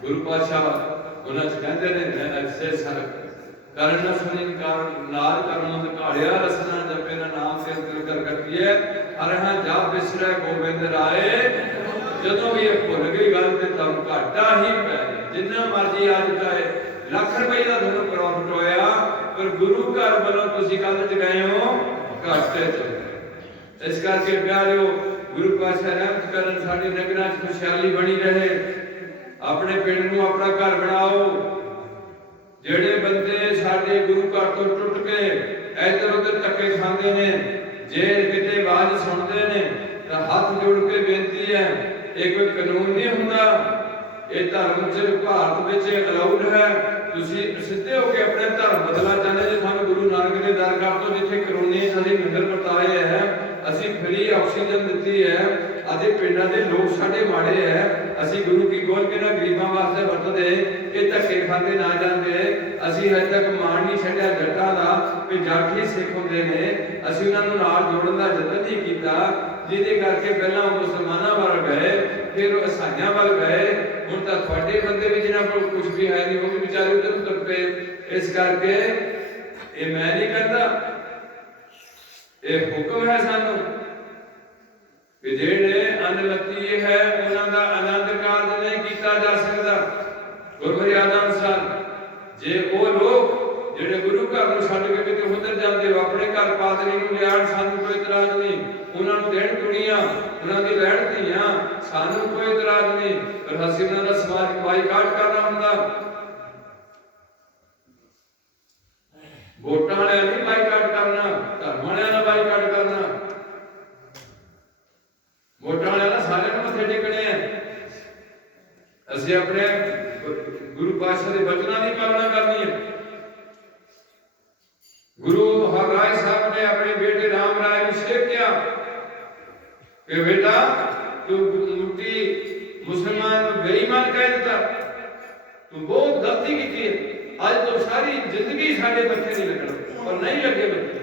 ਗੁਰੂ ਪਾਤਸ਼ਾਹ ਉਹਨਾਂ ਚ ਕਹਿੰਦੇ ਨੇ ਮੈਂ ਅਕਸੇ ਸਰ ਕਰਨ ਨਾ ਸੁਣੀ ਕਾਰਨ ਨਾਦ ਕਰਮ ਘਾੜਿਆ ਰਸਨਾ ਜਪੇ ਦਾ ਨਾਮ ਤੇ ਤਿਲ ਕਰ ਕੱਟੀਐ ਹਰਿਆ ਜਾ ਬਿਸਰੈ ਗੋਬਿੰਦ ਰਾਏ ਜਦੋਂ ਵੀ ਇਹ ਭੁੱਲ ਗਈ ਗੱਲ ਤੇ ਤਮ ਘਾਟਾ ਹੀ ਪੈ ਜਿੰਨਾ ਮਰਜੀ ਅੱਜ ਚਾਹੇ ਲੱਖ ਰੁਪਏ ਦਾ ਤੁਹਾਨੂੰ ਪ੍ਰੋਫਿਟ ਹੋਇਆ ਪਰ ਗੁਰੂ ਘਰ ਵੱਲੋਂ ਤੁਸੀਂ ਕੱਲ ਚ ਗਏ ਹੋ ਘਾਟੇ ਚ ਇਸ ਕਰਕੇ ਪਿਆਰਿਓ ਗੁਰੂ ਪਾਤਸ਼ਾਹ ਰਹਿਮਤ ਕਰਨ ਸਾਡੇ ਨਗਰਾਂ ਚ ਖੁਸ਼ਹਾਲੀ ਬਣੀ ਰਹੇ ਆਪਣੇ ਪਿੰਡ ਨੂੰ ਆਪਣਾ ਘਰ ਬਣਾਓ ਜਿਹੜੇ ਬੰਦੇ ਸਾਡੇ ਗੁਰੂ ਘਰ ਤੋਂ ਟੁੱਟ ਕੇ ਇੱਧਰ ਉੱਧਰ ਧੱਕੇ ਖਾਂਦੇ ਨੇ ਜੇ ਕਿਤੇ ਆਵਾਜ਼ ਸੁਣਦੇ ਨੇ ਤਾਂ ਹੱਥ ਜੋੜ ਕੇ ਬੇਨਤੀ ਹੈ ਇਹ ਕੋਈ ਕਾਨੂੰਨ ਨਹੀਂ ਹੁੰਦਾ ਇਹ ਧਰਮ ਚ ਭਾਰਤ ਵਿੱਚ ਅਲਾਉਡ ਹੈ ਤੁਸੀਂ ਸਿੱਧੇ ਹੋ ਕੇ ਆਪਣੇ ਧਰਮ ਬਦਲਣਾ ਚਾਹੁੰਦੇ ਜੇ ਸਾਨੂੰ ਗੁਰੂ ਨਾਨਕ ਦੇ ਦਰ ਘਰ ਤੋਂ ਜਿੱਥੇ ਕਰੋਨੇ ਸਾਡੇ ਮੰਦਰ ਵਰਤਾਏ ਹੈ ਅਸੀਂ ਫ੍ਰੀ ਆਕਸੀਜਨ ਦਿੱਤੀ ਹੈ ਅਤੇ ਪਿੰਡਾਂ ਦੇ ਲੋਕ ਸਾਡੇ ਮਾੜੇ ਹੈ ਅਸੀਂ ਗੁਰੂ ਕੀ ਗੋਲ ਕੇ ਨਾ ਗਰੀਬਾਂ ਵਾਸਤੇ ਵਰਤਦੇ ਇਹ ਧੱਕੇ ਖਾਂਦੇ ਨਾ ਜਾਂਦੇ ਅਸੀਂ ਹਜੇ ਤੱਕ ਮਾਣ ਨਹੀਂ ਛੱਡਿਆ ਜੱਟਾਂ ਦਾ ਕਿ ਜੱਟ ਹੀ ਸਿੱਖ ਹੁੰਦੇ ਨੇ ਅਸੀਂ ਉਹਨਾਂ ਨੂੰ ਨਾਲ ਜੋੜਨ ਦਾ ਯਤਨ ਨਹੀਂ ਕੀਤਾ ਜਿਹਦੇ ਕਰਕੇ ਪਹਿਲਾਂ ਉਹ ਮੁਸਲਮਾਨਾਂ ਵੱਲ ਗਏ ਫਿਰ ਉਹ ਈਸਾਈਆਂ ਵੱਲ ਗਏ ਹੁਣ ਤਾਂ ਤੁਹਾਡੇ ਬੰਦੇ ਵੀ ਜਿਹਨਾਂ ਕੋਲ ਕੁਝ ਵੀ ਹੈ ਨਹੀਂ ਉਹ ਵੀ ਵਿਚਾਰੇ ਉਧਰ ਤੁਰ ਪਏ ਇਸ ਕਰਕੇ ਇਹ ਮੈਂ ਨਹੀਂ ਕਰਦਾ ਇਹ ਹੁਕਮ ਹੈ ਸਾਨੂੰ ਕਿ ਜਿਹੜੇ ਅਨਲਤੀ ਹੈ ਉਹਨਾਂ ਦਾ ਆਨੰਦ ਕਾਰਜ ਨਹੀਂ ਕੀਤਾ ਜਾ ਸਕਦਾ ਗੁਰਮਰਿਆਦਾ ਅਨੁਸਾਰ ਜੇ ਉਹ ਲੋਕ ਜਿਹੜੇ ਗੁਰੂ ਘਰ ਨੂੰ ਛੱਡ ਕੇ ਕਿਤੇ ਉਧਰ ਜਾਂਦੇ ਹੋ ਆਪਣੇ ਘਰ ਪਾਦਰੀ ਨੂੰ ਲਿਆਣ ਸਾਨੂੰ ਕੋਈ ਇਤਰਾਜ਼ ਨਹੀਂ ਉਹਨਾਂ ਨੂੰ ਦੇਣ ਕੁੜੀਆਂ ਉਹਨਾਂ ਦੀ ਰਹਿਣ ਧੀਆਂ ਸਾਨੂੰ ਕੋਈ ਇਤਰਾਜ਼ ਨਹੀਂ ਪਰ ਅਸੀਂ ਉਹਨਾਂ ਦਾ ਸਮਾਜ ਬਾਈਕਾਟ ਕਰਨਾ ਹੁੰਦਾ ਵੋਟਾਂ ਵਾਲਿਆਂ ਨਹੀਂ ਬਾਈਕਾਟ ਕਰਨਾ ਧਰਮ ਵਾਲਿਆਂ ਨਾਲ ਬਾਈਕਾਟ ਕਰਨਾ ਵੋਟਾਂ ਵਾਲਿਆਂ ਨਾਲ ਸਾਰਿਆਂ ਨੂੰ ਮੱਥੇ ਟੇਕਣੇ ਆ ਅਸੀਂ ਆਪਣੇ ਗੁਰੂ ਪਾਤਸ਼ਾਹ ਦੇ ਬਚਨਾਂ ਦੀ ਪਾਲਣਾ ਕਰਨੀ ਹੈ ਗੁਰੂ ਹਰਿਰਾਏ ਸਾਹਿਬ ਨੇ ਆਪਣੇ ਬੇਟੇ ਰਾਮ ਰਾਏ ਨੂੰ ਸਿੱਖਿਆ ਕਿ ਬੇਟਾ ਤੂੰ ਲੁੱਟੀ ਮੁਸਲਮਾਨ ਨੂੰ ਬੇਈਮਾਨ ਕਹਿ ਦਿੱਤਾ ਤੂੰ ਬਹੁਤ ਗਲਤੀ ਕੀਤੀ ਹੈ ਅੱਜ ਤੋਂ ਸਾਰੀ ਜ਼ਿੰਦਗੀ ਸਾਡੇ ਬੱਚੇ ਨਹੀਂ ਲੱਗਣ ਪਰ ਨਹੀਂ ਲੱਗੇ ਬੱਚੇ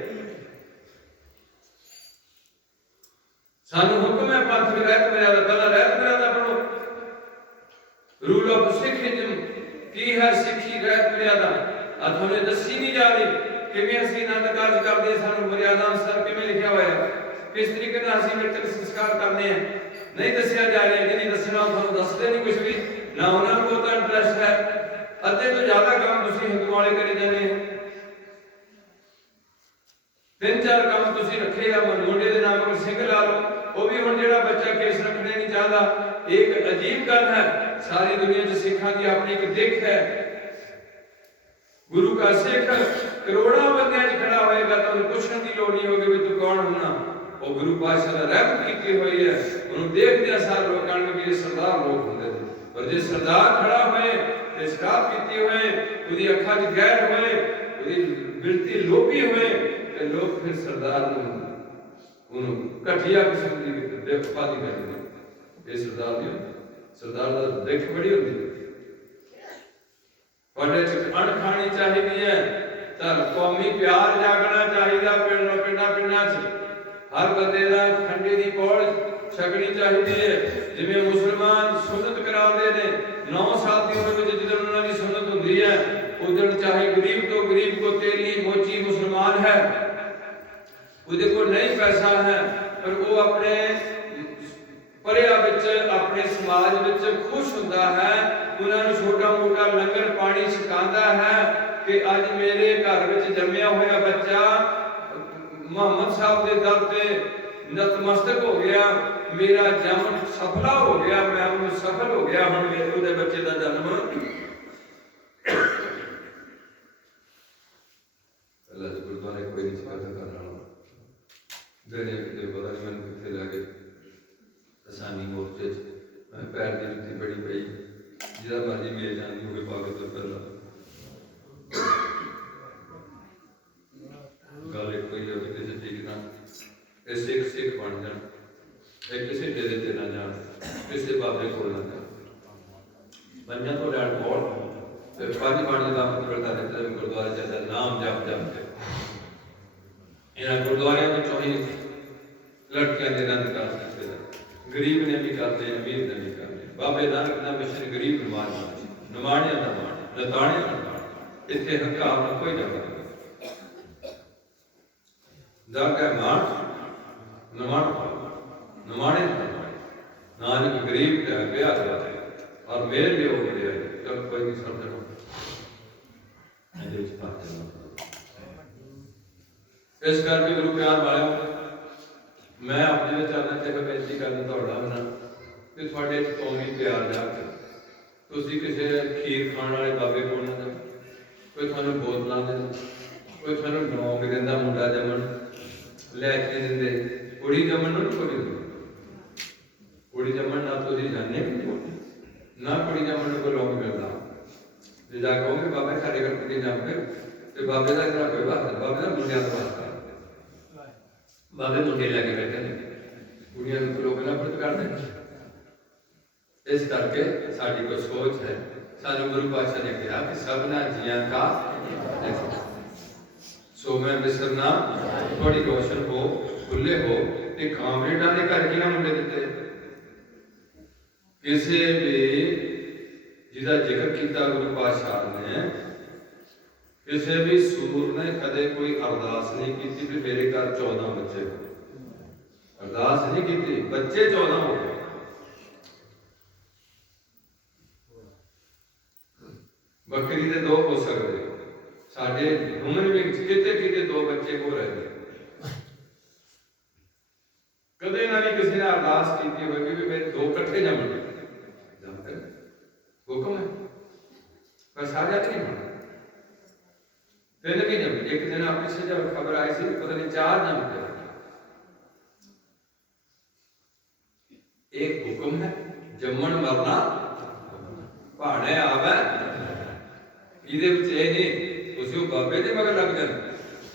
ਸਾਨੂੰ ਹੁਕਮ ਹੈ ਪੰਥ ਦੀ ਰਹਿਤ ਮਰਿਆਦਾ ਪਹਿਲਾਂ ਰਹਿਤ ਮਰਿਆਦਾ ਪੜੋ ਰੂਲ ਆਫ ਸਿੱਖੀਜ਼ਮ ਕੀ ਹੈ ਸਿੱਖੀ ਰਹਿਤ ਮਰਿਆਦਾ ਆ ਤੁਹਾਨੂੰ ਦੱਸੀ ਨਹੀਂ ਜਾ ਰਹੀ ਕਿਵੇਂ ਅਸੀਂ ਆਨੰਦ ਕਾਰਜ ਕਰਦੇ ਸਾਨੂੰ ਮਰਿਆਦਾ ਅਨੁਸਾਰ ਕਿਵੇਂ ਲਿਖਿਆ ਹੋਇਆ ਕਿਸ ਤਰੀਕੇ ਨਾਲ ਅਸੀਂ ਮ੍ਰਿਤਕ ਸੰਸਕਾਰ ਕਰਨੇ ਆ ਨਹੀਂ ਦੱਸਿਆ ਜਾ ਰਿਹਾ ਜਿਹਨੇ ਦੱਸਣਾ ਤੁਹਾਨੂੰ ਦੱਸਦੇ ਨਹੀਂ ਕੁਝ ਵੀ ਨਾ ਉਹਨਾਂ ਨੂੰ ਬਹੁਤਾ ਇੰਟਰਸਟ ਹੈ ਅੱਧੇ ਤੋਂ ਜ਼ਿਆਦਾ ਕੰਮ ਤੁਸੀਂ ਹਿੰਦੂ ਵਾਲੇ ਕਰੀ ਜਾਂਦੇ ਹੋ ਤਿੰਨ ਚਾਰ ਕੰਮ ਤੁਸੀਂ ਰੱਖੇ ਆ ਮੁੰਡੇ ਦੇ ਨਾਮ ਪਰ ਸਿੰਘ ਲਾ ਲਓ ਉਹ ਵੀ ਹੁਣ ਜਿਹੜਾ ਬੱਚਾ ਕੇਸ ਰੱਖਣੇ ਨਹੀਂ ਚਾਹਦਾ ਇੱਕ ਅਜੀਬ ਗੱਲ ਹੈ ਸਾਰੀ ਦੁਨੀਆ 'ਚ ਸਿੱਖਾਂ ਦੀ ਆਪਣੀ ਇੱਕ ਦਿੱਖ ਹੈ ਗੁਰੂ ਕਾ ਸਿੱਖ ਕਰੋੜਾਂ ਬੰਦਿਆਂ 'ਚ ਖੜਾ ਹੋਏਗਾ ਤਾਂ ਉਹਨੂੰ ਪੁੱਛਣ ਦੀ ਲੋੜ ਨਹੀਂ ਹੋਵੇਗੀ ਵੀ ਤੂੰ ਕੌਣ ਹੁੰਨਾ ਉਹ ਗੁਰੂ ਪਾਤਸ਼ਾਹ ਦਾ ਰਹਿਮਤ ਕੀਤੀ ਹੋਈ ਹੈ ਉਹਨੂੰ ਦੇਖਦਿਆਂ ਸਾਰ ਲੋਕਾਂ ਨੂੰ ਵੀ ਇਹ ਸਰਦਾਰ ਲੋਕ ਹੁੰਦੇ ਨੇ ਪਰ ਜੇ ਸਰਦਾਰ ਖੜਾ ਹੋਏ ਤੇ ਸ਼ਰਾਬ ਪੀਤੀ ਹੋਏ ਉਹਦੀ ਅੱਖਾਂ 'ਚ ਗੈਰ ਹੋਏ ਉਹਦੀ ਬਿਰਤੀ ਲੋਭੀ ਹੋਏ ਤੇ ਲੋਕ ਫਿਰ ਸਰਦਾਰ ਨੂੰ ਉਹਨੂੰ ਘਟੀਆ ਕਿਸਮ ਦੀ ਦੇਖਭਾਲੀ ਕਰਦੇ ਨੇ ਇਹ ਸਰਦਾਰ ਦੀ ਸਰਦਾਰ ਦਾ ਦੇਖ ਬੜੀ ਹੁੰਦੀ ਹੈ ਤੁਹਾਡੇ 'ਚ ਅਣ ਖਾਣੀ ਚਾਹੀਦੀ ਹੈ ਤਾਂ ਕੌਮੀ ਪਿਆਰ ਜਾਗਣਾ ਚਾਹੀਦਾ ਪਿੰਡਾਂ 'ਚ ਹਰ ਬੰਦੇ ਦਾ ਖੰਡੇ ਦੀ ਪੌੜ ਛਕਣੀ ਚਾਹੀਦੀ ਹੈ ਜਿਵੇਂ ਮੁਸਲਮਾਨ ਸੁਨਨਤ ਕਰਾਉਂਦੇ ਨੇ 9 ਸਾਲ ਦੀ ਉਮਰ ਵਿੱਚ ਜਦੋਂ ਉਹਨਾਂ ਦੀ ਸੁਨਨਤ ਹੁੰਦੀ ਹੈ ਉਦੋਂ ਚਾਹੇ ਗਰੀਬ ਤੋਂ ਗਰੀਬ ਕੋ ਤੇਲੀ ਮੋਚੀ ਮੁਸਲਮਾਨ ਹੈ ਉਹਦੇ ਕੋਲ ਨਹੀਂ ਪੈਸਾ ਹੈ ਪਰ ਉਹ ਆਪਣੇ ਪਰਿਆ ਵਿੱਚ ਆਪਣੇ ਸਮਾਜ ਵਿੱਚ ਖੁਸ਼ ਹੁੰਦਾ ਹੈ ਉਹਨਾਂ ਨੂੰ ਛੋਟਾ ਮੋਟਾ ਲੰਗਰ ਪਾਣੀ ਛਕਾਉਂਦਾ ਹੈ ਕਿ ਅੱਜ ਮੇਰੇ ਘਰ ਵਿੱਚ ਜੰਮਿਆ ਹੋਇਆ ਬੱਚਾ ਮੁਹੰਮਦ ਸਾਹਿਬ ਦੇ ਦਰ ਤੇ नतमस्तक हो गया, मेरा जन्म सफला हो गया, मैं उन्हें सफल हो गया, हम मेरे उहदे बच्चे का जन्म अल्लाह जी गुरुद्वारे कोई नहीं करने वाला देने कितने पता नहीं मैंने कितने लगे आसानी मोर्चे मैं पैर की जुत्ती बड़ी पई जिदा मर्जी मिल जाती होगी पागल तो पहला गल एक ही हो किसी चीज ना सिख सिख बन जान किसी डेरे से ना जान किसी बाबे को ना जान पंजा तो लैंड बोल पानी पानी का मतलब करता है गुरुद्वारे जाता नाम जप जप के इन्हें गुरुद्वारे में चौही लड़कियां ने रंग कर सकते हैं गरीब ने भी करते हैं अमीर ने भी करते हैं बाबे नानक का मिशन गरीब नवाणिया नवाणिया का मान लताणिया का मान इतने हंकार में कोई जगह जाके मान नवाण नवाणे नानक गरीब का ब्याह जाते और मेरे लिए हो गया जब कोई नहीं समझ इस करके गुरु प्यार वाले मैं अपने विचारों से बेनती करना थोड़ा होना कि थोड़े कौमी प्यार जाके तुसी किसी खीर खाने वाले बाबे को ना जाओ कोई थानू बोतलां दे कोई थानू नौक देंदा मुंडा जमन लैके देंदे कुड़ी जमन नूं कोई कुड़ी जमन ना तुसी जाने ना कुड़ी जमन को लोग मिलता जे जा कहोगे बाबा सारे घर कुड़ी जम के ते बाबे दा घर कोई बात बाबे दा मुंडिया दा वास्ता बाबे मुंडे लगे बैठे ने कुड़ियां को लोग नफरत करते इस करके साडी कोई सोच है सानू गुरु पातशाह ने कहा कि सबना जियां का सो मैं बिसरना थोड़ी रोशन हो खुले हो ते कामरेडा ने करके ना मुंडे दिते किसी भी जिसका जिक्र किया गुरु पातशाह ने किसी भी सूर ने कदे कोई अरदास नहीं की भी मेरे घर 14 बच्चे हो अरदास नहीं की बच्चे 14 हो गए बकरी के 2 हो सकते साढ़े उम्र में कितने कितने 2 बच्चे हो रहे कदे ना भी किसी ने अरदास की होगी भी मेरे 2 कट्ठे जमन हुक्म है पर सारे नहीं होना फिर भी जब एक दिन आप पीछे जब खबर आई थी पता नहीं 4 नाम थे एक हुक्म है जम्मन मरना पहाड़े आवे इहदे विच ये नहीं तुसीं बाबे दे मगर लग जाना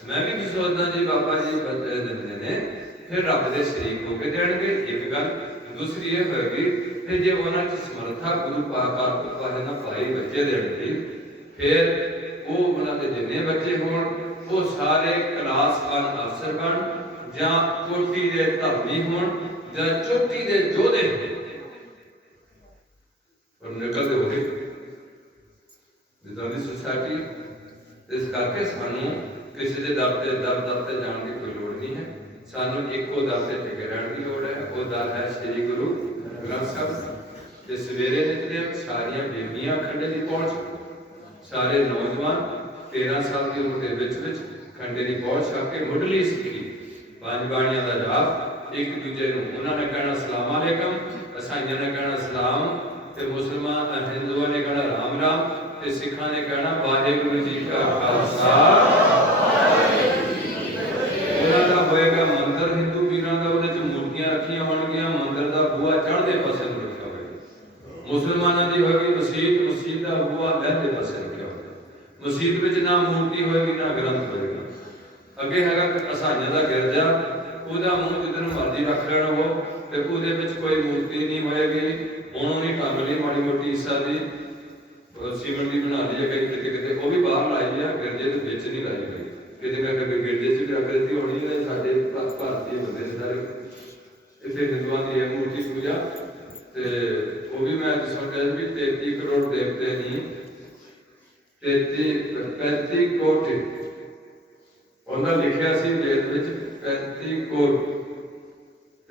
मैं भी सोचदा जी बाबा जी बच्चे दिंदे ने फिर रब दे शरीक होके देणगे एक गल दूसरी ये होगी फिर जे उन्हां च समर्था गुरु पाकार पाहे ना पाई बच्चे देणगे फिर वो उन्होंने जिन्ने बच्चे हों वो सारे क्लास 1 अफसर बन या कोटी के धर्मी हों या चोटी के जोधे और निकलते हो गए जितनी सोसाइटी इस करके सानू किसी के दर से जाने की कोई लोड़ नहीं है सानू एको दर से टिके रहने की लोड़ है वो दर है श्री गुरु ग्रंथ साहब जे सवेरे निकले सारिया बेबियां खंडे की पहुंच सारे नौजवान 13 साल की उम्र के विच खंडे की पहुंच करके मुढ़ली सीखी 5 बाणियां का जाप एक दूजे को उन्होंने कहना सलाम अलैकुम ईसाइयों ने कहना सलाम ते मुसलमान हिंदुओं ने कहना राम राम ते सिखा ने कहना वाहेगुरु जी का खालसा उन्होंने होएगा मंदिर हिंदू वीरां दा उहदे च मूर्तियां रखियां होणगियां मंदिर दा बूहा चढ़दे पासे रखा होएगा मुसलमानां दी होएगी मसीत दा बूहा लहंदे पासे मसीत में ना मूर्ति होएगी ना ग्रंथ होएगा अगे है ईसाइयों का गिरजा ਉਹਦਾ ਮੂੰਹ ਜਿੱਧਰ ਮਰਜ਼ੀ ਰੱਖ ਲੈਣਾ ਹੋ ਤੇ ਉਹਦੇ ਵਿੱਚ ਕੋਈ ਮੂਰਤੀ ਨਹੀਂ ਹੋਏਗੀ ਉਹਨੂੰ ਨਹੀਂ ਟੰਗ ਲਈ ਮਾੜੀ ਮੋਟੀ ਈਸਾ ਦੀ ਸੀਮੈਂਟ ਦੀ ਬਣਾ ਲਈ ਹੈ ਕਿਤੇ ਕਿਤੇ ਉਹ ਵੀ ਬਾਹਰ ਲਾਈ ਆ ਗਿਰਜੇ ਦੇ ਵਿੱਚ ਨਹੀਂ ਲਾਈ ਗਈ ਕਿਤੇ ਨਾ ਕਿਤੇ ਗਿਰਜੇ 'ਚ ਵੀ ਰੱਖ ਦਿੱਤੀ ਹੋਣੀ ਹੈ ਸਾਡੇ ਭਾਰਤੀ ਬੰਦੇ ਸਾਰੇ ਇੱਥੇ ਹਿੰਦੂਆਂ ਦੀ ਹੈ ਮੂਰਤੀ ਪੂਜਾ ਤੇ ਉਹ ਵੀ ਮੈਂ ਸੁਣਿਆ ਵੀ 33 ਕਰੋੜ ਦੇਵਤੇ ਨਹੀਂ 35 ਕੋਟੀ ਉਹਨਾਂ ਲਿਖਿਆ ਸੀ ਵੇਦ ਵਿੱਚ 35 ਕੋਟ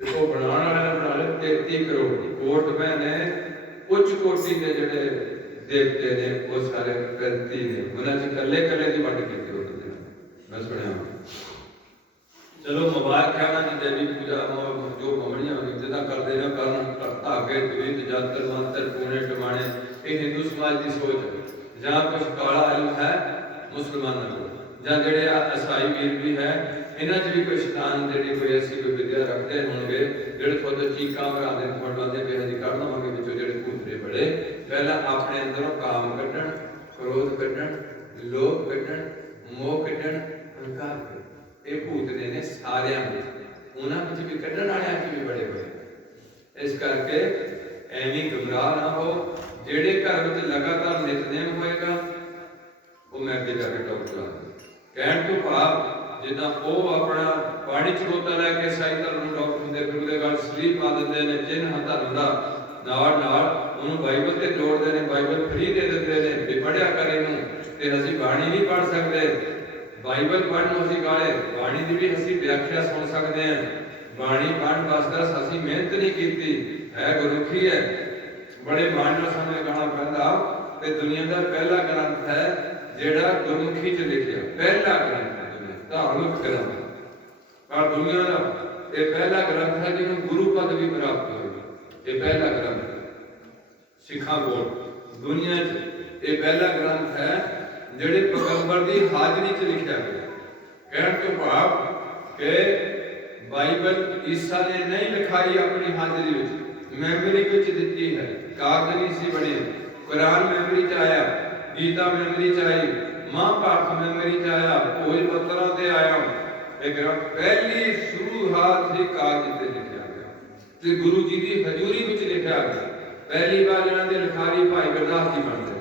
ਤੇ ਉਹ ਬਣਾਉਣ ਵਾਲਿਆਂ ਨੇ ਬਣਾ ਲਿਆ 33 ਕਰੋੜ ਕੋਟ ਮੈਨੇ ਉੱਚ ਕੋਟੀ ਦੇ ਜਿਹੜੇ ਦੇਵਤੇ ਨੇ ਉਹ ਸਾਰੇ 35 ਨੇ ਉਹਨਾਂ ਚ ਕੱਲੇ ਕੱਲੇ ਦੀ ਵੰਡ ਕੀਤੀ ਹੋਈ ਮੈਂ ਸੁਣਿਆ चलो मुबारक है ना जी देवी पूजा जो घुमड़ियां जिदा करते ना कर धागे तवीत जंतर मंत्र टूने टमाने, ये हिंदू समाज की सोच है। जहाँ कुछ काला इल्म है मुसलमानों को, ਜਾਂ ਜਿਹੜੇ ईसाई वीर भी है इन्हां च भी कोई शैतान ਜਿਹੜੀ कोई ऐसी कोई विद्या रखते होंगे ਜਿਹੜੇ खुद चीकां मरांदे फड़वांदे पे हजी कढ़ लवांगे विचों ਜਿਹੜੇ भूतरे बड़े पहला अपने अंदरों काम कढ़ण, क्रोध कढ़ण, लोभ कढ़ण, मोह कढ़ण, अहंकार कढ़ण। ये भूतरे ने सारिਆਂ ਵਿੱਚ, ਉਹਨਾਂ ਵਿੱਚ ਵੀ ਕੱਢਣ ਵਾਲਿਆਂ ਚ ਵੀ बड़े बड़े। इस करके ਐਵੇਂ ਗੁੰਮਰਾਹ ना हो। ਜਿਹੜੇ घर ਵਿੱਚ लगातार नितनेम होएगा वो मैं अगे जाके टॉप करा कहण तो भाव जिदा वो अपना पानी चरोता लैके ईसाई धर्म ਨੂੰ ਡਾਕਟਰ ਹੁੰਦੇ ਫਿਰ ਉਹਦੇ ਗੱਲ ਸਲੀਪ ਪਾ ਦਿੰਦੇ ਨੇ ਚਿੰਨ੍ਹ ਧਰਮ ਦਾ ਨਾਲ ਉਹਨੂੰ ਬਾਈਬਲ ਤੇ ਜੋੜਦੇ ਨੇ, ਬਾਈਬਲ ਫ੍ਰੀ ਦੇ ਦਿੰਦੇ ਨੇ ਵੀ ਪੜਿਆ ਕਰ ਇਹਨੂੰ। ਤੇ ਅਸੀਂ ਬਾਣੀ ਨਹੀਂ ਪੜ ਸਕਦੇ, ਬਾਈਬਲ ਪੜ੍ਹਨ ਨੂੰ ਅਸੀਂ ਕਾਲੇ, ਬਾਣੀ ਦੀ ਵੀ ਅਸੀਂ ਵਿਆਖਿਆ ਸੁਣ ਸਕਦੇ ਹਾਂ। ਬਾਣੀ ਪੜ੍ਹਨ ਵਾਸਤੇ ਅਸੀਂ ਮਿਹਨਤ ਨਹੀਂ ਕੀਤੀ, ਹੈ ਗੁਰਮੁਖੀ ਹੈ। ਬੜੇ ਮਾਣ ਨਾਲ ਸਾਨੂੰ ਕਹਣਾ ਪੈਂਦਾ ਕਿ ਦੁਨੀਆ ਦਾ ਪਹਿਲਾ ਗ੍ਰੰਥ ਹੈ ਜਿਹੜਾ ਗੁਰਮੁਖੀ ਚ ਲਿਖਿਆ, ਪਹਿਲਾ ਗ੍ਰੰਥ ਹੈ ਧਾਰਮਿਕ ਗ੍ਰੰਥ, ਪਰ ਦੁਨੀਆ ਦਾ ਇਹ ਪਹਿਲਾ ਗ੍ਰੰਥ ਹੈ ਜਿਹਨੂੰ ਗੁਰੂ ਪਦ ਵੀ ਪ੍ਰਾਪਤ ਹੋਈ। ਇਹ ਪਹਿਲਾ ਗ੍ਰੰਥ ਸਿੱਖਾਂ ਕੋਲ ਦੁਨੀਆ 'ਚ ਇਹ ਪਹਿਲਾ ਗ੍ਰੰਥ ਹੈ ਜਿਹੜੇ ਪੈਗੰਬਰ ਦੀ ਹਾਜ਼ਰੀ 'ਚ ਲਿਖਿਆ ਗਿਆ। ਕਹਿਣ ਤੋਂ ਭਾਵ ਕਿ ਬਾਈਬਲ ਈਸਾ ਨੇ ਨਹੀਂ ਲਿਖਾਈ ਆਪਣੀ ਹਾਜ਼ਰੀ ਵਿੱਚ, ਮੈਮਰੀ ਵਿੱਚ ਦਿੱਤੀ ਹੈ। ਕਾਗਜ਼ ਨਹੀਂ ਸੀ ਬਣੇ, ਕੁਰਾਨ ਮੈਮਰੀ 'ਚ ਆਇਆ, गीता मेमोरी च आई, महाभारत मेमोरी च आया, भोज पत्तरां ते आया। पहली शुरुआत ही कागज ते लिखा गया ते गुरु जी की हजूरी विच लिखा गया। पहली बार इन्हां दे लिखारी भाई गुरदास जी बनते,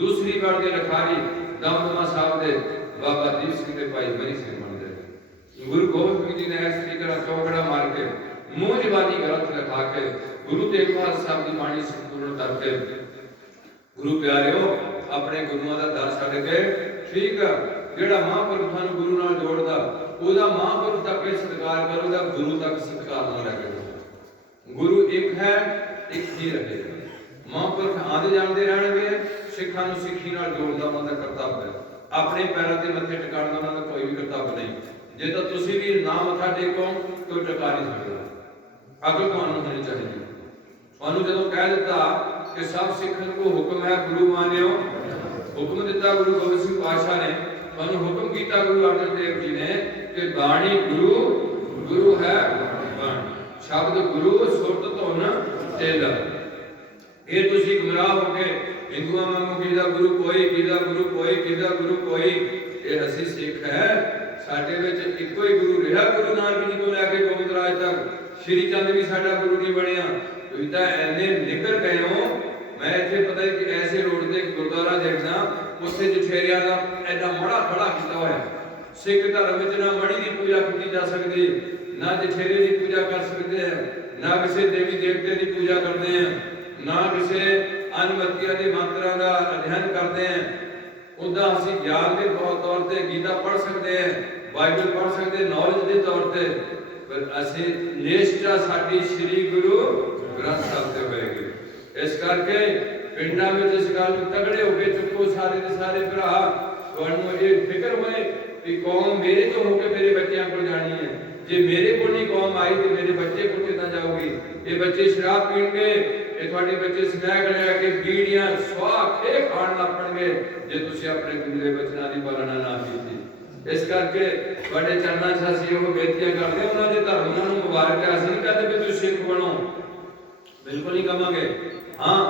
दूसरी बार दे लिखारी दमदमा साहब दे बाबा दीप सिंह दे भाई मनी सिंह बनते। गुरु गोबिंद सिंह जी ने इस तरीके चौकड़ा मार के मूंह जबानी ग्रंथ लिखा के गुरु तेग बहादुर साहब की बाणी संपूर्ण करके गुरु प्यारिओ अपने गुरुओं का दर छड्ड के ठीक है जिहड़ा महापुरुष सानूं गुरु नाल जोड़दा ओहदा महापुरुष तक भी सत्कार करो, ओहदा गुरु तक सत्कार ना लगे। गुरु एक है, एक ही रहेगा। महापुरुष आंदे जांदे रहणगे, सिखां नूं सिੱਖੀ नाल जोड़दा उन्हां दा कर्तव्य है। अपने पैरों ते मत्थे टिकाउण दा उन्हां दा कोई भी कर्तव्य नहीं। जे तां तुसीं भी ना मत्था टेको कोई टिका नहीं सकदा। अकल तुहानूं होनी चाहिदी। तुहानूं जदों कह दित्ता कि सब सिखन को हुक्म है गुरु मानियो, हुक्म दिता गुरु गोबिंद सिंह पातशाह ने, तुहानूं हुक्म कीता गुरु अर्जन देव जी ने कि बाणी गुरु, गुरु है बाणी, शब्द गुरु सुरत धुन चेला। ये तुसीं गुमराह हो के हिंदुआं वांगू किदा गुरु कोई, किदा गुरु कोई, किदा गुरु कोई, ये असीं सिख है। साडे विच इक्को ही गुरु रहा, गुरु नानक जी तो लैके गोबिंद राज तक। श्री चंद भी साडा गुरु नहीं बनिया। तुसीं तां ऐने निकल गए हो। मैं इत्थे पता है कि ऐसे रोड ते गुरुद्वारा देखदा उत्थे जठेरिया का ऐडा मड़ा खड़ा किया होया। सिख धर्म विच ना मड़ी की पूजा की जा सकती, ना जठेरे की पूजा कर सकते हैं, ना किसी देवी देवते की पूजा करते हैं, ना किसी अनमतिया के मंत्रों का अध्ययन करते हैं। उदा असीं ज्ञान के तौर पर गीता पढ़ सकते हैं, बाइबल पढ़ सकते हैं नॉलेज के तौर पर, पर असीं निष्ठा साडी श्री गुरु ग्रंथ साहिब ते होएगी। इस करके पिंडां विच इस गल तगड़े हो के चुको सारे दे सारे भरा, तुहानूं ये फिक्र होए कि कौम मेरे तो होके मेरे बच्चों को जानी है। जे मेरे को नहीं कौम आई तो मेरे बच्चे को कितना जाऊगी। ये बच्चे शराब पीणगे, ये तुहाडे बच्चे स्नैक लैके बीड़ियां स्वाह खे खाण लग पणगे जे तुसीं अपने गुरु दे बचनां दी पालना ना कीती। इस करके तुहाडे चरनां 'च असीं ओह बेनतियां करदे हां, उन्हां दे धर्म नूं मुबारक है। असीं नहीं कहते कि तुसीं सिख बनो, बिल्कुल नहीं कहांगे। हाँ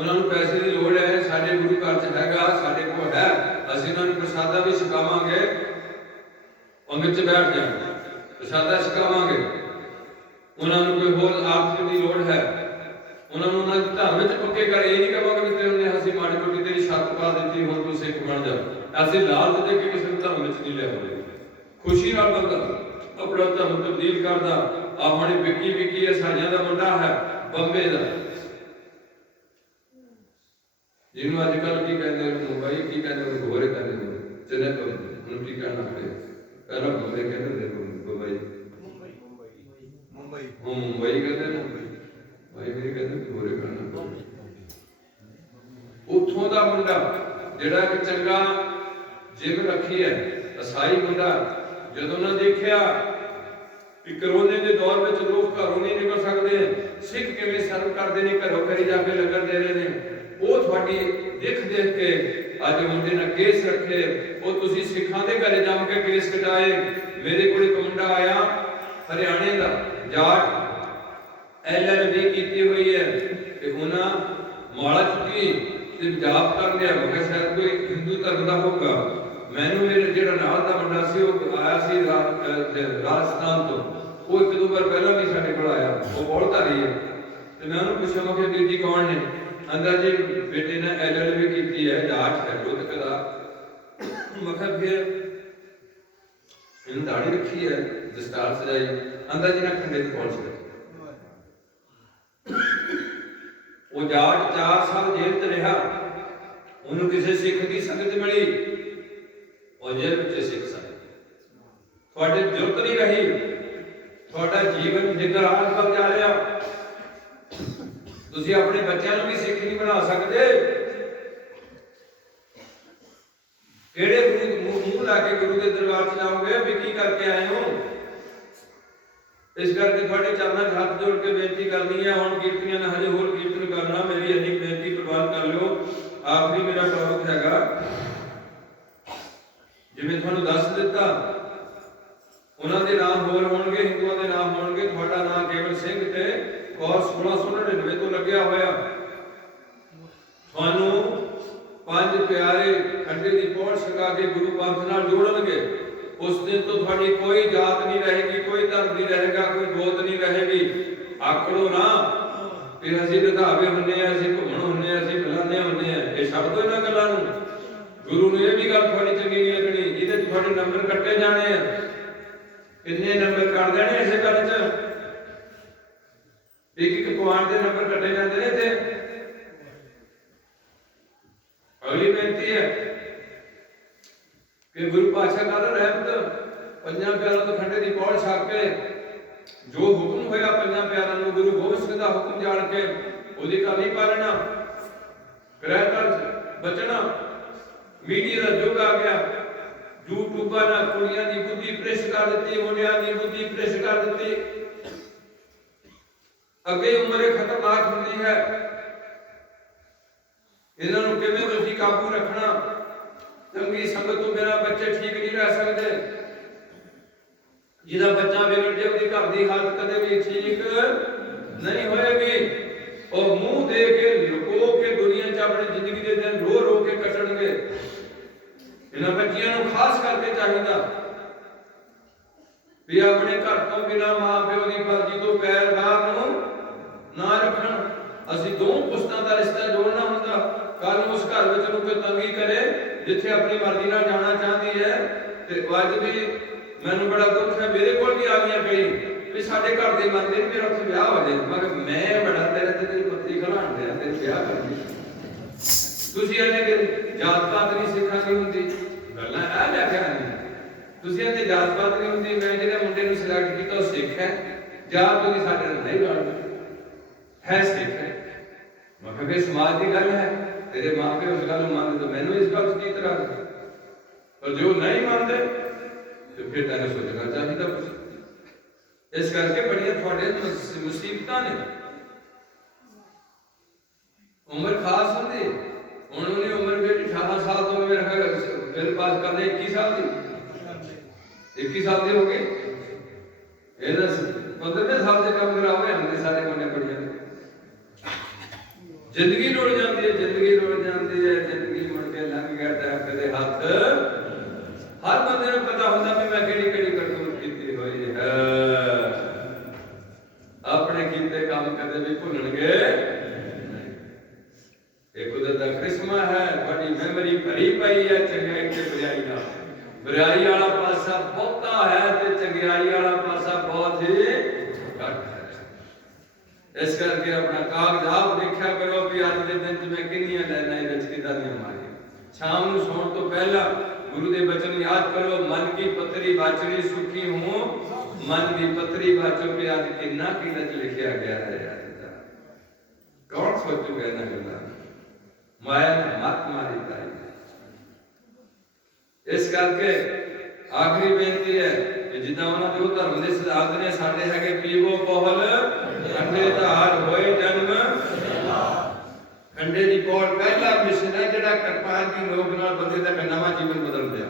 उन्होंने पैसे की लोड़ है, साडे गुरु घर च हैगा, साडे कोल है, असीं उन्होंने प्रसादा भी छकावांगे। पंगत च बैठ जाए प्रसादा छकावांगे। उन्होंने कोई होर आर्थिक की लोड़ है, उन्होंने उन्होंने धर्म च पक्के कर, ये नहीं कहांगे कि तेरे असीं माड़ी मोटी तेरी छत पा दी हुण तूं सिख बन जा। असीं लालच दे के किसी धर्म च नहीं लिया। खुशी नाल बंदा अपना धर्म तब्दील करदा। आ हुण विक्की विक्की सारियां दा मुंडा है बंबे का, जिन्होंने अजकल की कहते हैं मुंबई की कहते हैं घोरे कहते हैं चेन्नई तो उन्होंने की कहना पड़े पहला बंबई कहते हैं मुंबई मुंबई मुंबई कहते हैं भाई मेरे कहते हैं घोरे कहना। उथों का मुंडा जिहड़ा कि चंगा जिम रखी है ईसाई मुंडा, जदों उन्हें देखा कि कोरोना के दौर में लोग घरों नहीं निकल सकते, सिख किवें सर्व करते हैं, घरों घरी जाके लंगर दे रहे हैं। वो थोड़ी देख देख के अज मुंडे ने केस रखे, वो तुसी सिखां दे घरे जम के केस कटाए। मेरे को एक मुंडा आया हरियाणे का जाट, LLB की हुई है, उन्हें माला चुकी ते जाप कर लिया। मैं शायद कोई हिंदू धर्म का होगा। मैनू मेरे जो नाल का मुंडा सी वो आया सी राजस्थान तो, वो एक दो बार पहला भी साडे कोल आया, वो बहुत धारी है। तो मैं उन्होंने पूछा मैं कि जी कौन ने? अंदर जी बेटे ने LLB की है, जाट है रोहतक का। मैं फिर इन्होंने दाढ़ी रखी है, दस्तार सजाई, अंदर जी ने खंडे की पहुंच गए। वो जाट 4 साल जेल च रहा, उन्होंने किसी सिख की संगत मिली और जेल में सिख संगत थोड़े जरूरत नहीं रही, थोड़ा जीवन निगरान पर जा रहा। तुसी अपने बच्चों को भी सिख नहीं बना सकते। केड़े मुंह लाके गुरु के दरबार च जाओगे भी की करके आए हो? इस करके थोड़े चरणों च हाथ जोड़ के बेनती करनी है। हुण कीर्तियां ने हजे होर कीर्तन करना, मेरी इन्नी बेनती प्रवान कर लो। आखिरी मेरा टॉपिक हैगा, जिवें तुहानूं दस दिता उन्हां दे नाम होर होणगे, हिंदुआं दे नाम होणगे। तुहाडा नाम केवल सिंह ते और 1699 तो लग्या होया। तुहानूं 5 प्यारे खंडे दी पौड़ छका के गुरु पंथ नाल जोड़नगे। उस दिन तो तुहाडी कोई जात नहीं रहेगी, कोई धर्म नहीं रहेगा, कोई गोत नहीं रहेगी। आखड़ो ना फिर असीं रधावे हुंदे आ, असीं घुमण हुंदे आ, असीं मिलाने हुंदे आ। ये छड्ड दो इन्हां गल्लां नूं। गुरु नूं ये भी गल तुहाडी चंगी नहीं लगनी, इहदे च तुहाडे नंबर कट्टे जाने आ। किन्ने नंबर कट देने इस गल च? एक पॉइंट के नंबर कटे जाते हैं इत्थे। अगली बेनती है कि गुरु पातशाह का रहमत 5 प्यारों तो खंडे की पौड़ छक के जो हुक्म होया 5 प्यारों को गुरु गोबिंद सिंह का हुक्म जान के उसकी गल नहीं पालना, ग्रह कर बचना। मीडिया का युग आ गया, यूट्यूबर ने कुड़ियां की बुद्धि भ्रिष्ट कर दी, मुंडियां की बुद्धि भ्रिष्ट कर दी। अगे उम्र खतरनाक होती है, इन्होंने किवें तुसीं काबू रखना? चंगी संगत तो बिना बच्चे ठीक नहीं रह सकते। जिहदा बच्चा बिगड़ जाए उसकी घर की हालत कदे भी ठीक नहीं होएगी। और मुंह दे के लुको के दुनिया च अपनी जिंदगी के दिन रो रो के कटणगे। इन्हां बच्चियां नूं खास करके चाहिदा भी अपने घर तो बिना मां प्यो की मर्जी तो पैर बाहर ना रखन। असीं 2 पुश्तां दा रिश्ता जोड़ना हुंदा। कल उस घर विच नूं कोई तंगी करे जिथे अपनी मर्जी नाल जाना चाहती है, ते अज भी मैनूं बड़ा दुख है, मेरे कोल भी आ गई कई भी साडे घर दे मंनदे नहीं, मेरा उत्थे विआह हो जाए। मगर मैं बड़ा तेरे ते तेरी पत्नी खलाण दिया, तेरे विआह करनी। तुसीं आने कि जात पात नहीं सिखानी हुंदी, गल्लां आ लैके आनी। तुसीं आने जात पात नहीं हुंदी, मैं जिहड़े मुंडे नूं सिलेक्ट कीता वो सिख है, जात उसदी साडे नाल नहीं लड़दी है, सिख है। मैं कहा समाज की गल है, तेरे मां प्यो उस गल मानते तो मैनूं इस गल की तरह, पर जो नहीं मानते तो फिर तेने सोचना चाहिए। इस करके बड़िया थोड़े मुसीबत ने। उम्र खास होती, उन्होंने उम्र बेटी 18 साल तो मेरे बिल पास करने 21 साल की 21 साल के हो गए। 15 साल के कम करा हुए हमने सारे मुंडे कुड़ियां। जिंदगी रुड़ जाती है, जिंदगी रुड़ जाती है, जिंदगी मुड़ के लंघ गया टाइम कदे हाथ। हर बंदे को पता होता भी मैं केड़ी केड़ी करतूत कीती हुई है। अपने कीते काम कदे भी भुलणगे नहीं। ये कुदरत दा करिश्मा है, बड़ी मेमोरी भरी पई है चंगाई ते बुराई दा। बुराई वाला पासा बहुता है ते चंगाई वाला पासा बहुत ही घट है। इस करके अपना कागजात देखा करो भी अज के दिन च मैं किन्नियां लाइनां इहदे च किदां दी मारी। शाम नूं सौण तो पहला गुरु दे बचन याद करो, मन की पत्री बाचरी सुखी हूं, मन की पत्री बाचो के आज किन्ना किन्ना च लिखिया गया है यार। कौन सोचूगा इन्हां गल्लां? माया ने मत मारी पाई। इस करके आखिरी बेनती है जिद्दां उन्हां दे धर्म दे सिद्धांत ने साडे हैगे पीवो पहल खंडे धार होए जन्म खंडे दी पौड़ पहला मिशन है जिहड़ा कृपाल दी लोक नाल बंदे दा नवां जीवन बदल दिया।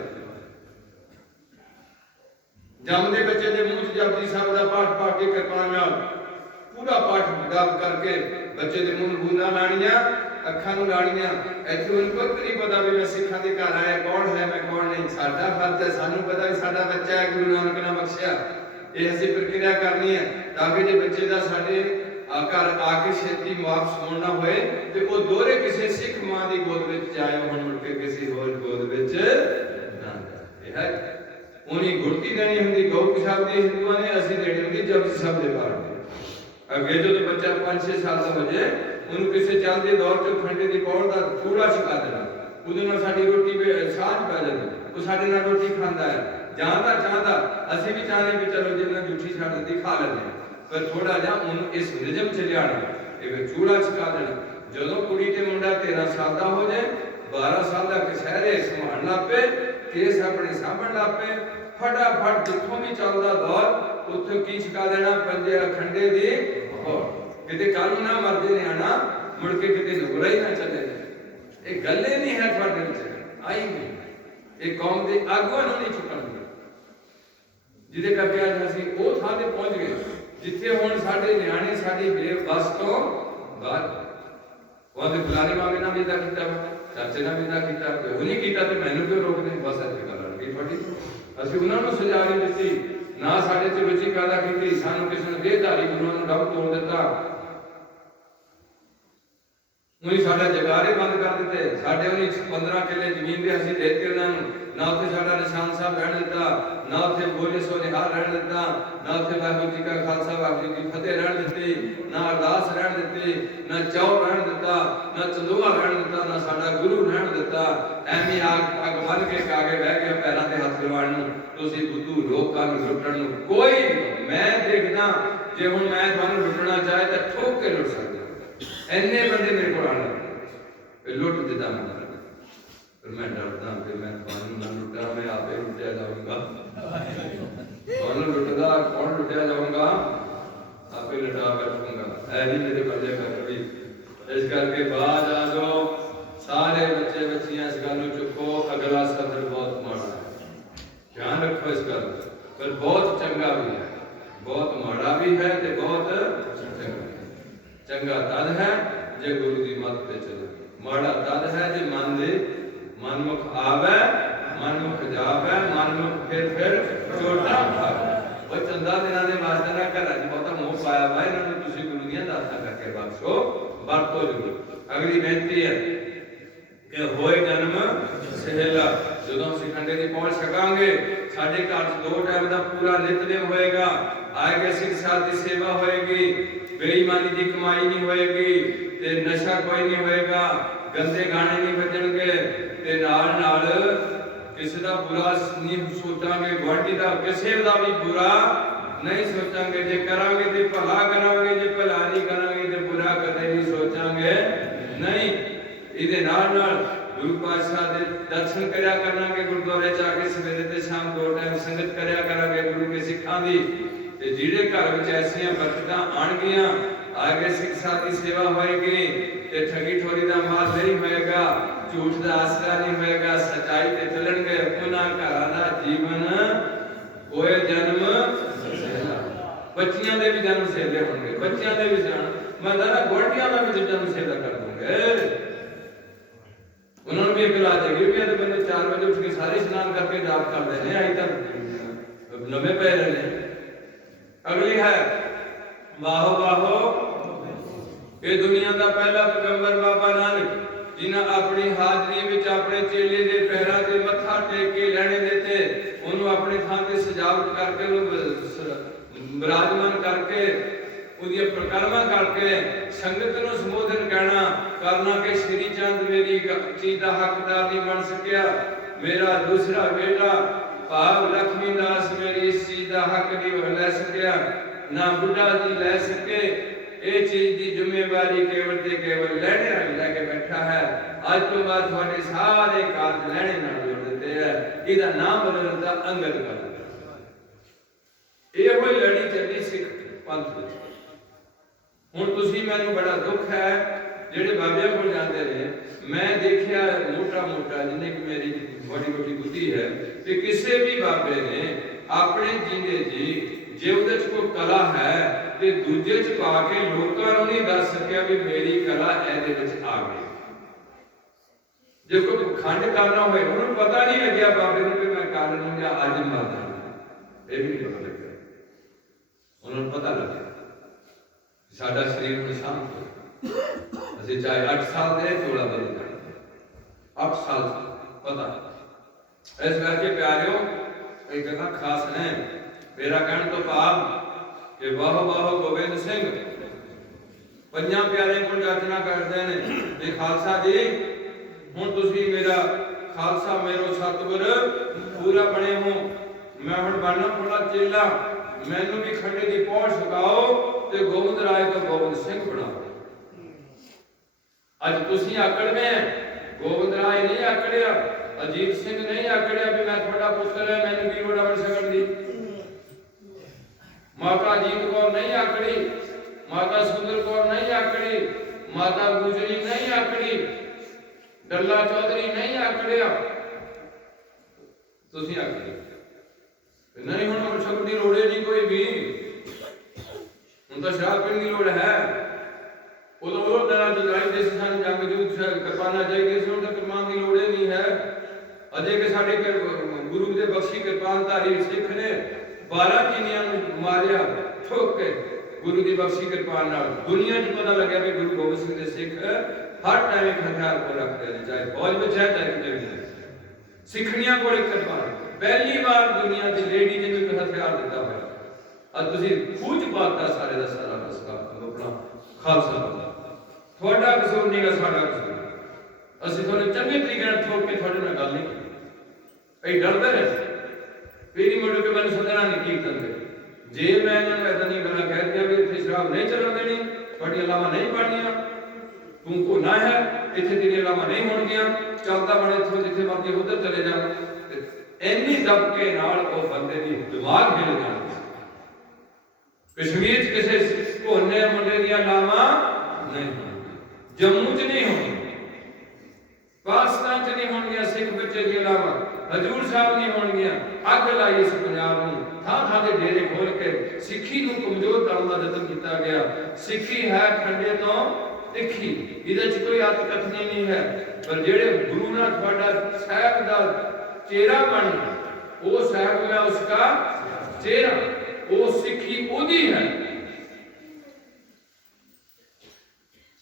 जमदे बच्चे दे मूंह च जपजी साहब दा पाठ पा के कृपाल नाल पूरा पाठ जप करके बच्चे दे मूंह बूंदा लाणियां अखां नूं लाणियां इत्थे उनको नहीं पता भी मैं सिखां दे घर आया कौन है मैं कौन नहीं। साडा फर्ज है सानू पता भी साडा बच्चा है गुरु नानक ने बख्शिया ये असि प्रक्रिया करनी है ताकि जे बच्चे दा साडे घर आके छेती वापस होना होए ते वो दोहरे किसी सिख मां दी गोद विच जाए हुण मुड़ के किसी होर गोद विच ना जाए। है उन्हीं गुरती देनी हुंदी गौ साहब दी हिंदुआं ने असि देनी हुंदी जपजी साहब दे पाठ अगे जो बच्चा 5-6 साल का हो जाए उन्होंने किसी चलते दौर च खंडे की पौड़ का चूड़ा छका देना उहदे साडी रोटी साझ पै जाती वो साडे नाल रोटी खांदा है जानता चाहता असीं भी चाहते भी चलो जिन्ना जूठी छड़ दी खा लेंदे पर थोड़ा जिहा उन्होंने इस रिजम च लियाना एक चूड़ा छका देना। जदों कुड़ी ते मुंडा 13 साल का हो जाए 12 साल का कछहरे संभालण लग पे केस अपने सामण लग पे फटाफट जिथों भी चलदा दौर उत्थे की छका देना पंजे खंडे दी पौड़ किते कल ना मरदे न्याणा मुड़ के किते नुगरा ही ना चले ये गल्ले नहीं है तुहाडे विच आई नहीं ये कौम दे आगुआं नूं नहीं चुकण दी जिहदे करके अज असीं ओह थां ते पहुंच गए जिथे हुण साडे न्याणे साडी बेबस तो बाहर ਉਹਦੇ ਫਲਾਣੇ ਮਾਮੇ ਨਾਲ ਵੀ ਇਦਾਂ ਕੀਤਾ ਚਾਚੇ ਨਾਲ ਵੀ ਇਦਾਂ ਕੀਤਾ ਉਹ ਨਹੀਂ ਕੀਤਾ ਤੇ ਮੈਨੂੰ ਕਿਉਂ ਰੋਕਦੇ ਬਸ ਇੱਥੇ ਗੱਲ ਅੜ ਗਈ ਤੁਹਾਡੀ। ਅਸੀਂ ਉਹਨਾਂ ਨੂੰ ਸਜ਼ਾ ਨਹੀਂ ਦਿੱਤੀ ਨਾ ਸਾਡੇ ਤੇ ਰੁਚੀ ਪੈਦਾ ਕੀਤੀ ਸਾਨੂੰ ਕਿਸੇ ਨੇ ਦੇਹਧਾਰੀ ਗੁਰੂਆਂ ਨੂੰ ਡੱਬ ਤੋੜ ਦਿੱਤਾ ਉਹਨੇ ਸਾਡਾ ਜਗਾਰੇ ਬੰਦ ਕਰ ਦਿੱਤੇ ਸਾਡੇ ਉਹਨੇ 15 ਕਿੱਲੇ ਜ਼ਮੀਨ ਦੇ ਅਸੀਂ ਦੇ ਦਿੱਤੇ ਉਹਨਾਂ ਨੂੰ ਨਾ ਉੱਥੇ ਸਾਡਾ ਨਿਸ਼ਾਨ ਸਾਹਿਬ ਰਹਿਣ ਦਿੱਤਾ ਨਾ ਉੱਥੇ ਬੋਲੇ ਸੋ ਨਿਹਾਲ ਰਹਿਣ ਦਿੱਤਾ ਨਾ ਉੱਥੇ ਵਾਹਿਗੁਰੂ ਜੀ ਕਾ ਖਾਲਸਾ ਵਾਹਿਗੁਰੂ ਜੀ ਕੀ ਫਤਿਹ ਰਹਿਣ ਦਿੱਤੀ ਨਾ ਅਰਦਾਸ ਰਹਿਣ ਦਿੱਤੀ ਨਾ ਚੌਰ ਰਹਿਣ ਦਿੱਤਾ ਨਾ ਚੰਦੋਆ ਰਹਿਣ ਦਿੱਤਾ ਨਾ ਸਾਡਾ ਗੁਰੂ ਰਹਿਣ ਦਿੱਤਾ ਐਵੇਂ ਅੱਗ ਵੱਲ ਕੇ ਕਾਗੇ ਬਹਿ ਗਏ ਪੈਰਾਂ ਤੇ ਹੱਥ ਲਵਾਉਣ ਨੂੰ ਤੁਸੀਂ ਬੁੱਧੂ ਲੋਕਾਂ ਨੂੰ ਲੁੱਟਣ ਨੂੰ ਕੋਈ ਮੈਂ ਦੇਖਦਾ ਜੇ ਹੁਣ ਮੈਂ ਤੁਹਾਨੂੰ ਲੁੱਟਣਾ ਚਾਹੇ ਤਾਂ ਠੋਕ ਕੇ ਲੁੱਟ ਸਕਦਾ ਇੰਨੇ ਬੰਦੇ ਮੇਰੇ ਕੋਲ ਆਣ ਲੁੱਟ ਦਿੱਤਾ मैं डरता कि मैं ਤੁਹਾਨੂੰ ਨਾ ਲੁੱਟਾਂ मैं आपे लुटिया जाऊंगा ਤੁਹਾਨੂੰ ਲੁੱਟਦਾ ਕੌਣ ਲੁੱਟਿਆ ਜਾਊਂਗਾ आपे लुटा बैठूंगा ऐ नहीं मेरे बल्ले कर भी इस करके बाज आ जाओ सारे बच्चे बच्चियां इस गल चुको अगला सफर बहुत माड़ा है ध्यान रखो इस गल पर बहुत चंगा भी है बहुत माड़ा भी है ते बहुत चंगा तद है जे गुरु की मत पे चले माड़ा तद है जे मन दे मनमुख आवे मनमुख जावे मनमुख फिर चोटा खावे वो चंदा दिना दे वास्ते ना घर च बहुता मोह पाया वा इन्हां नूं तुसीं गुरु दीयां दातां करके बख्शो वरतो जरूर। अगली बेनती है कि होए जन्म सहेला जदों असीं खंडे दी पहुंच सकांगे साडे घर च 2 टाइम दा पूरा नितनेम होएगा आगे सिख साध दी सेवा होएगी बेईमानी दी कमाई नहीं होएगी ते नशा कोई नहीं होएगा गंदे गाने नहीं बजणगे ते नाल नाल किसी का बुरा नहीं सोचांगे गुआढ़ी का किसी का भी बुरा नहीं सोचांगे जे करांगे ते भला करांगे जे भला नहीं करांगे ते बुरा कदे नहीं सोचांगे नहीं इहदे नाल नाल गुरु पातशाह दे दर्शन करया करांगे गुरुद्वारे जाके सवेरे ते शाम 2 टाइम संगत करया करांगे गुरु के सिखां दी ते जिहड़े घर विच ऐसियां बरकतां आणगियां आगे सिख साथ की सेवा होएगी ते ठगी ठोरी दा माल नहीं होएगा झूठ का आसरा नहीं होएगा सच्चाई ते चलणगे उन्हां घरां दा जीवन होए जन्म सहेला बच्चियां दे भी जन्म सहेले होणगे बच्चियां दे भी जान मैं दादा गोटियां दा भी जन्म सहेला कर दूंगे उन्होंने भी अकल आ जाएगी भी तो बंदे 4 बजे उठ के सारे स्नान करके जाप कर देने अभी तक नवे पै रहे अगली है वाहो वाहो ये दुनिया का पहला पैगंबर बाबा नानक जिन्हें अपनी हाजरी विच अपने चेले दे पैरां ते मत्था टेक के लैणे देते उन्होंने अपने थां ते सजावट करके विराजमान करके उहदी परिक्रमा करके संगत नूं संबोधन कहना करना कि श्री चंद मेरी चीज दा हकदार नहीं बन सकिया मेरा दूसरा बेटा भाव लक्ष्मी दास मेरी इस चीज दा हक नहीं लै सकिया ना बुढ़ा जी लै सके ये चीज की जिम्मेवारी केवल ते केवल लैणे वाला लैके बैठा है आज तो बाद थोड़े सारे कार्य लैणे नाल जोड़ देते हैं इहदा नाम बदल दिता अंगद कर दिता ਇਹੋ ਹੀ ਲੜੀ ਚੱਲੀ ਸਿੱਖ ਪੰਥ ਵਿੱਚ। ਹੁਣ ਤੁਸੀਂ ਮੈਨੂੰ ਬੜਾ ਦੁੱਖ ਹੈ ਜਿਹੜੇ ਬਾਬਿਆਂ ਕੋਲ ਜਾਂਦੇ ਨੇ, ਮੈਂ ਦੇਖਿਆ ਮੋਟਾ ਜਿੰਨੇ ਕਿ ਮੇਰੀ ਬੜੀ ਵੱਡੀ ਬੁੱਧੀ ਹੈ ਕਿ ਕਿਸੇ ਵੀ ਬਾਬੇ ਨੇ ਆਪਣੇ ਜੀਂਦੇ ਜੀ ਜੇ ਉਹਦੇ 'ਚ ਕੋਈ ਕਲਾ ਹੈ ਤੇ ਦੂਜੇ 'ਚ ਪਾ ਕੇ ਲੋਕਾਂ ਨੂੰ ਨਹੀਂ ਦੱਸ ਸਕਿਆ ਵੀ ਮੇਰੀ ਕਲਾ ਇਹਦੇ ਵਿੱਚ ਆ ਗਈ। ਜੇ ਕੋਈ ਖੰਡ ਕਰਨਾ ਹੋਏ ਉਹਨੂੰ ਪਤਾ ਨਹੀਂ ਲੱਗਿਆ ਬਾਬੇ ਨੂੰ ਕਿ ਮੈਂ ਕਰ ਲੂੰ ਜਾਂ ਅੱਜ ਮਰਦਾ, ਇਹ ਵੀ ਨਹੀਂ ਪਤਾ ਲੱਗਿਆ। ਉਹਨਾਂ ਨੂੰ ਪਤਾ ਲੱਗਿਆ ਸਾਡਾ ਸਰੀਰ ਨੂੰ ਸ਼ਾਂਤ, ਅਸੀਂ ਚਾਹੇ 8 ਸਾਲ ਦੇ 14 ਦੇ 8 ਸਾਲ ਪਤਾ। ਇਸ ਕਰਕੇ ਪਿਆਰਿਓ ਇਹ ਗੱਲਾਂ ਖਾਸ ਨੇ। ਮੇਰਾ ਕਹਿਣ ਤੋਂ ਭਾਵ ਕਿ ਵਾਹ ਵਾਹ ਗੋਬਿੰਦ ਸਿੰਘ ਪੰਜਾਂ ਪਿਆਰੇ ਕੋਲ ਜਾਚਨਾ ਕਰਦੇ ਨੇ ਵੀ ਖਾਲਸਾ ਜੀ ਹੁਣ ਤੁਸੀਂ ਮੇਰਾ ਖਾਲਸਾ ਮੇਰੋ ਸਤਿਗੁਰ ਪੂਰਾ ਬਣੇ ਹੋ, ਮੈਂ ਹੁਣ ਬਣਨਾ ਥੋੜਾ ਚੇਲਾ, ਮੈਨੂੰ ਵੀ ਖੰਡੇ ਦੀ ਪਹੁੰਚ ਸਿਖਾਓ ਤੇ ਗੋਬਿੰਦ ਰਾਏ ਦਾ ਗੋਬਿੰਦ ਸਿੰਘ ਬਣਾਓ। ਅੱਜ ਤੁਸੀਂ ਆਕੜਵੇਂ, ਗੋਬਿੰਦ ਰਾਏ ਨਹੀਂ ਆਕੜਿਆ, ਅਜੀਤ ਸਿੰਘ ਨਹੀਂ ਆਕੜਿਆ ਵੀ ਮੈਂ ਤੁਹਾਡਾ ਪੁੱਤਰ ਹੈ, ਮੈਨੂੰ ਕੀ ਲੋੜ ਬਣ ਸਕਣ ਦੀ। ਮਾਤਾ ਅਜੀਤ ਕੌਰ ਨਹੀਂ ਆਕੜੀ, ਮਾਤਾ ਸੁੰਦਰ ਕੌਰ ਨਹੀਂ ਆਕੜੀ, ਮਾਤਾ ਗੁਜਰੀ ਨਹੀਂ ਆਕੜੀ, ਡੱਲਾ ਚੌਧਰੀ ਨਹੀਂ ਆਕੜਿਆ, ਤੁਸੀਂ ਆਕੜੇ ਨਹੀਂ। ਹੁਣ ਅਮਰ ਦੀ ਲੋੜ ਨਹੀਂ ਕੋਈ ਵੀ, ਹੁਣ ਤਾਂ ਸ਼ਰਾਬ ਪੀਣ ਦੀ ਲੋੜ ਹੈ। ਉਦੋਂ ਉਹ ਦਰਾ ਜਗਾਈ ਦੇ ਸਨ ਜੰਗ ਜੂਤ ਕਿਰਪਾਨਾ ਚਾਹੀਦੀ ਸੀ, ਹੁਣ ਤਾਂ ਕਿਰਪਾਨ ਦੀ ਲੋੜ ਨਹੀਂ ਹੈ। ਅਜੇ ਕਿ ਸਾਡੇ ਗੁਰੂ ਦੇ ਬਖਸ਼ੀ ਕਿਰਪਾਨਧਾਰੀ ਸਿੱਖ ਨੇ 12 ਚੀਨੀਆਂ ਨੂੰ ਮਾਰਿਆ ਠੋਕ ਕੇ ਗੁਰੂ ਦੀ ਬਖਸ਼ੀ ਕਿਰਪਾਨ ਨਾਲ। ਦੁਨੀਆ 'ਚ ਪਤਾ ਲੱਗਿਆ ਵੀ ਗੁਰੂ ਗੋਬਿੰਦ ਸਿੰਘ ਦੇ ਸਿੱਖ ਹਰ ਟਾਈਮ ਇੱਕ ਹਥਿਆਰ ਕੋਲ ਰੱਖਦੇ ਨੇ, ਚਾਹੇ ਫੌਜ ਵਿੱਚ ਹੈ ਚਾਹੇ ਕਿਤੇ ਵੀ। ਸਿੱਖਣੀਆਂ ਕੋਲ ਇੱਕ ਕਿਰਪਾਨ, ਪਹਿਲੀ ਵਾਰ ਦੁਨੀਆ ਦੀ ਲੇਡੀ ਜਿਹਨੂੰ ਇੱਕ ਹਥਿਆਰ ਦਿੱਤਾ ਹੋਇਆ। ਅੱਜ ਤੁਸੀਂ ਖੂਜ ਪਾਤਾ ਸਾਰੇ ਦਾ ਸਾਰਾ ਰਸਤਾ ਆਪਣਾ ਖਾਲਸਾ ਦਾ। ਤੁਹਾਡਾ ਕਸੂਰ ਨਹੀਂਗਾ, ਸਾਡਾ ਕਸੂਰ। ਅਸੀਂ ਤੁਹਾਨੂੰ ਚੰਗੇ ਤਰੀਕੇ ਨਾਲ ਠੋਕ ਕੇ ਤੁਹਾਡੇ ਨਾਲ ਗੱਲ ਨਹੀਂ ਕੀਤੀ। ਇਹ ਡਰਦੇ ਨੇ ਪੀਰੀ ਮੁੰਡੇ ਕੇ ਮੈਨੂੰ ਸੱਦਣਾ ਨਹੀਂ ਕੀਰਤਨ ਦੇ। ਜੇ ਮੈਂ ਇਹਨਾਂ ਨੂੰ ਇਦਾਂ ਦੀਆਂ ਗੱਲਾਂ ਕਹਿ ਦਿਆਂ ਵੀ ਇੱਥੇ ਸ਼ਰਾਬ ਨਹੀਂ ਚੱਲਣ ਦੇਣੀ, ਤੁਹਾਡੀਆਂ ਲਾਵਾਂ ਨਹੀਂ ਪੜਨੀਆਂ, ਤੂੰ ਕੋਨਾ ਹੈ, ਇੱਥੇ ਤੇਰੀਆਂ ਲਾਵਾਂ ਨਹੀਂ ਹੋਣਗੀਆਂ, ਚੱਲਦਾ ਬਣੇ ਇੱਥੋਂ ਜਿੱਥੇ ਮਰਜ਼ੀ ਉੱਧਰ ਚਲੇ ਜਾ, ਇੰਨੀ ਦਬਕੇ ਨਾਲ ਉਹ ਬੰਦੇ ਦੀ ਦਿਮਾਗ ਹਿੱਲ ਜਾਂਦਾ। ਕਸ਼ਮੀਰ 'ਚ ਕਿਸੇ ਕੋਨੇ ਮੁੰਡੇ ਦੀਆਂ ਲਾਵਾਂ ਨਹੀਂ ਹੋਣਗੀਆਂ, ਜੰਮੂ 'ਚ ਨਹੀਂ ਹੋਣਗੀਆਂ, ਪਾਕਿਸਤਾਨ 'ਚ ਨਹੀਂ ਹੋਣਗੀਆਂ, ਸਿੱਖ ਬੱਚੇ ਦੀਆਂ ਲਾਵਾਂ ਹਜੂਰ ਸਾਹਿਬ ਨਹੀਂ ਹੋਣਗੀਆਂ। ਅੱਗ ਲਾਈ ਇਸ ਪੰਜਾਬ ਨੂੰ, ਥਾਂ ਥਾਂ ਦੇ ਡੇਰੇ ਖੋਲ ਕੇ ਸਿੱਖੀ ਨੂੰ ਕਮਜ਼ੋਰ ਕਰਨ ਦਾ ਯਤਨ ਕੀਤਾ ਗਿਆ। ਸਿੱਖੀ ਹੈ ਖੰਡੇ ਤੋਂ ਤਿੱਖੀ, ਇਹਦੇ 'ਚ ਕੋਈ ਅੱਤ ਕਥਨੀ ਨਹੀਂ ਹੈ। ਪਰ ਜਿਹੜੇ ਗੁਰੂ ਨਾਲ ਤੁਹਾਡਾ ਸਾਹਿਬ ਦਾ ਚਿਹਰਾ ਬਣਨਾ, ਉਹ ਸਾਹਿਬ ਹੈ ਉਸਕਾ ਚਿਹਰਾ, ਉਹ ਸਿੱਖੀ ਉਹਦੀ ਹੈ।